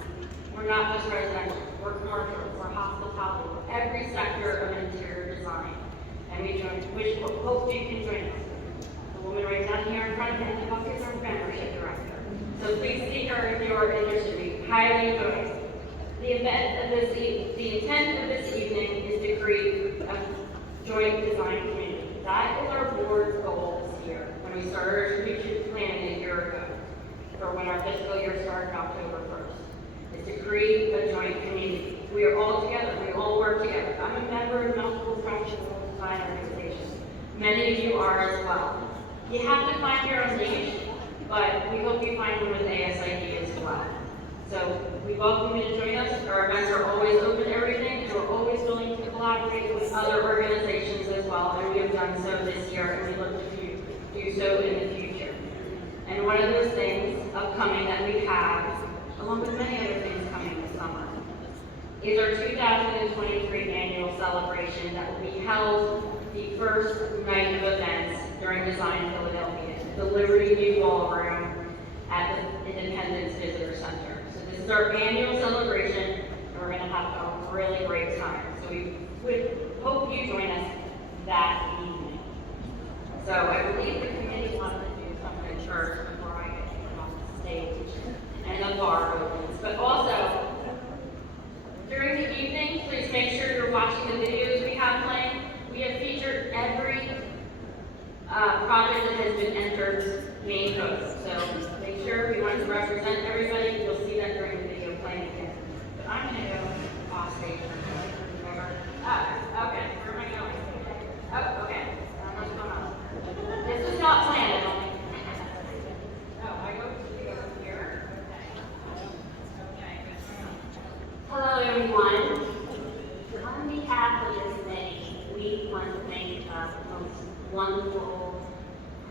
We're not just residential, we're commercial, we're hospitality, we're every sector of interior design. And we hope you can join us. The woman right down here in front of me is our membership director. So please see her if you're interested. We highly enjoy it. The intent of this evening is to create a joint design community. That is our board's goal this year. When we started our strategic planning a year ago, or when our fiscal year started October 1st, is to create a joint community. We are all together. We all work together. I'm a member of multiple professional design organizations. Many of you are as well. You have to find your own niche, but we hope you find one with ASID as well. So we welcome you to join us. Our events are always open to everything, and we're always willing to collaborate with other organizations as well, and we have done so this year, and we look to do so in the future. And one of those things upcoming that we have, along with many other things coming this summer, is our 2023 annual celebration that will be held the first night of events during Design Philadelphia, the Liberty View Ballroom at the Independence Visitor Center. So this is our annual celebration, and we're going to have a really great time. So we would hope you join us that evening. So I believe the committee wanted to do something first before I get off the stage and the bar opens. But also, during the evening, please make sure you're watching the videos we have playing. We have featured every project that has been entered main code. So make sure we want to represent everybody. You'll see that during the video playing again. But I'm going to go off stage. Oh, okay. Where am I going? Oh, okay. What's going on? This was not planned. Oh, I go to over here. Okay. Hello, everyone. On behalf of this committee, we want to thank the most wonderful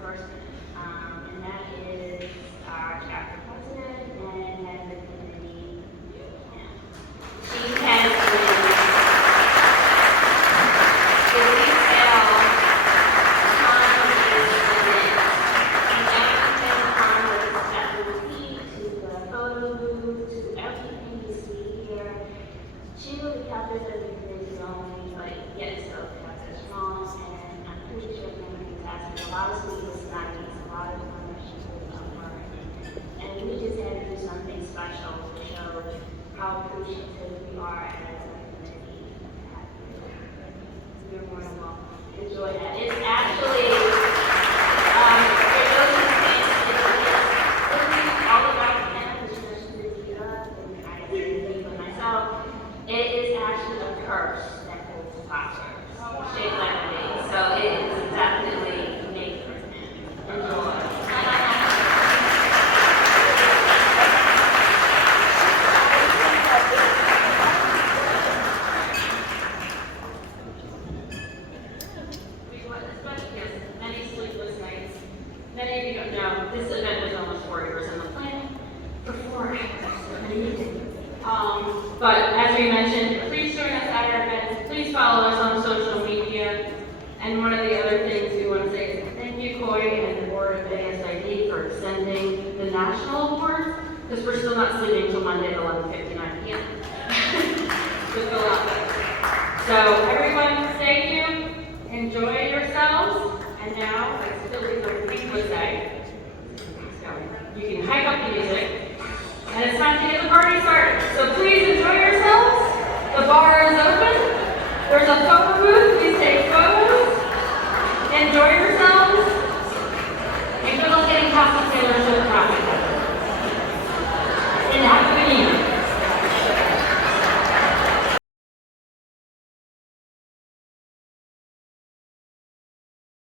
person, and that is our chapter president and head of the committee. She has been she will be captured as a committee only, but yet still captured strong, and I'm pretty sure Cameron has asked me a lot of sleepless nights, a lot of information from her. And we just had to do something special to show how appreciative we are as a committee. You're more than welcome. Enjoy that. It's actually, for those who can't, it's all about Cameron, especially the and I agree with myself. It is actually a curse that holds flowers, shaped like a bee. So it is definitely made for him. Enjoy. Many sleepless nights. Many of you don't know, this event was almost 4 years in the planning for 4 hours. But as we mentioned, please join us at our events. Please follow us on social media. And one of the other things we want to say is thank you, Coy, and the board of ASID for extending the national awards, because we're still not sleeping until Monday at 11:59 p.m. Just a lot better. So everyone, thank you. Enjoy yourselves. And now, like Billy would say, you can hike up the music, and it's time to get the party started.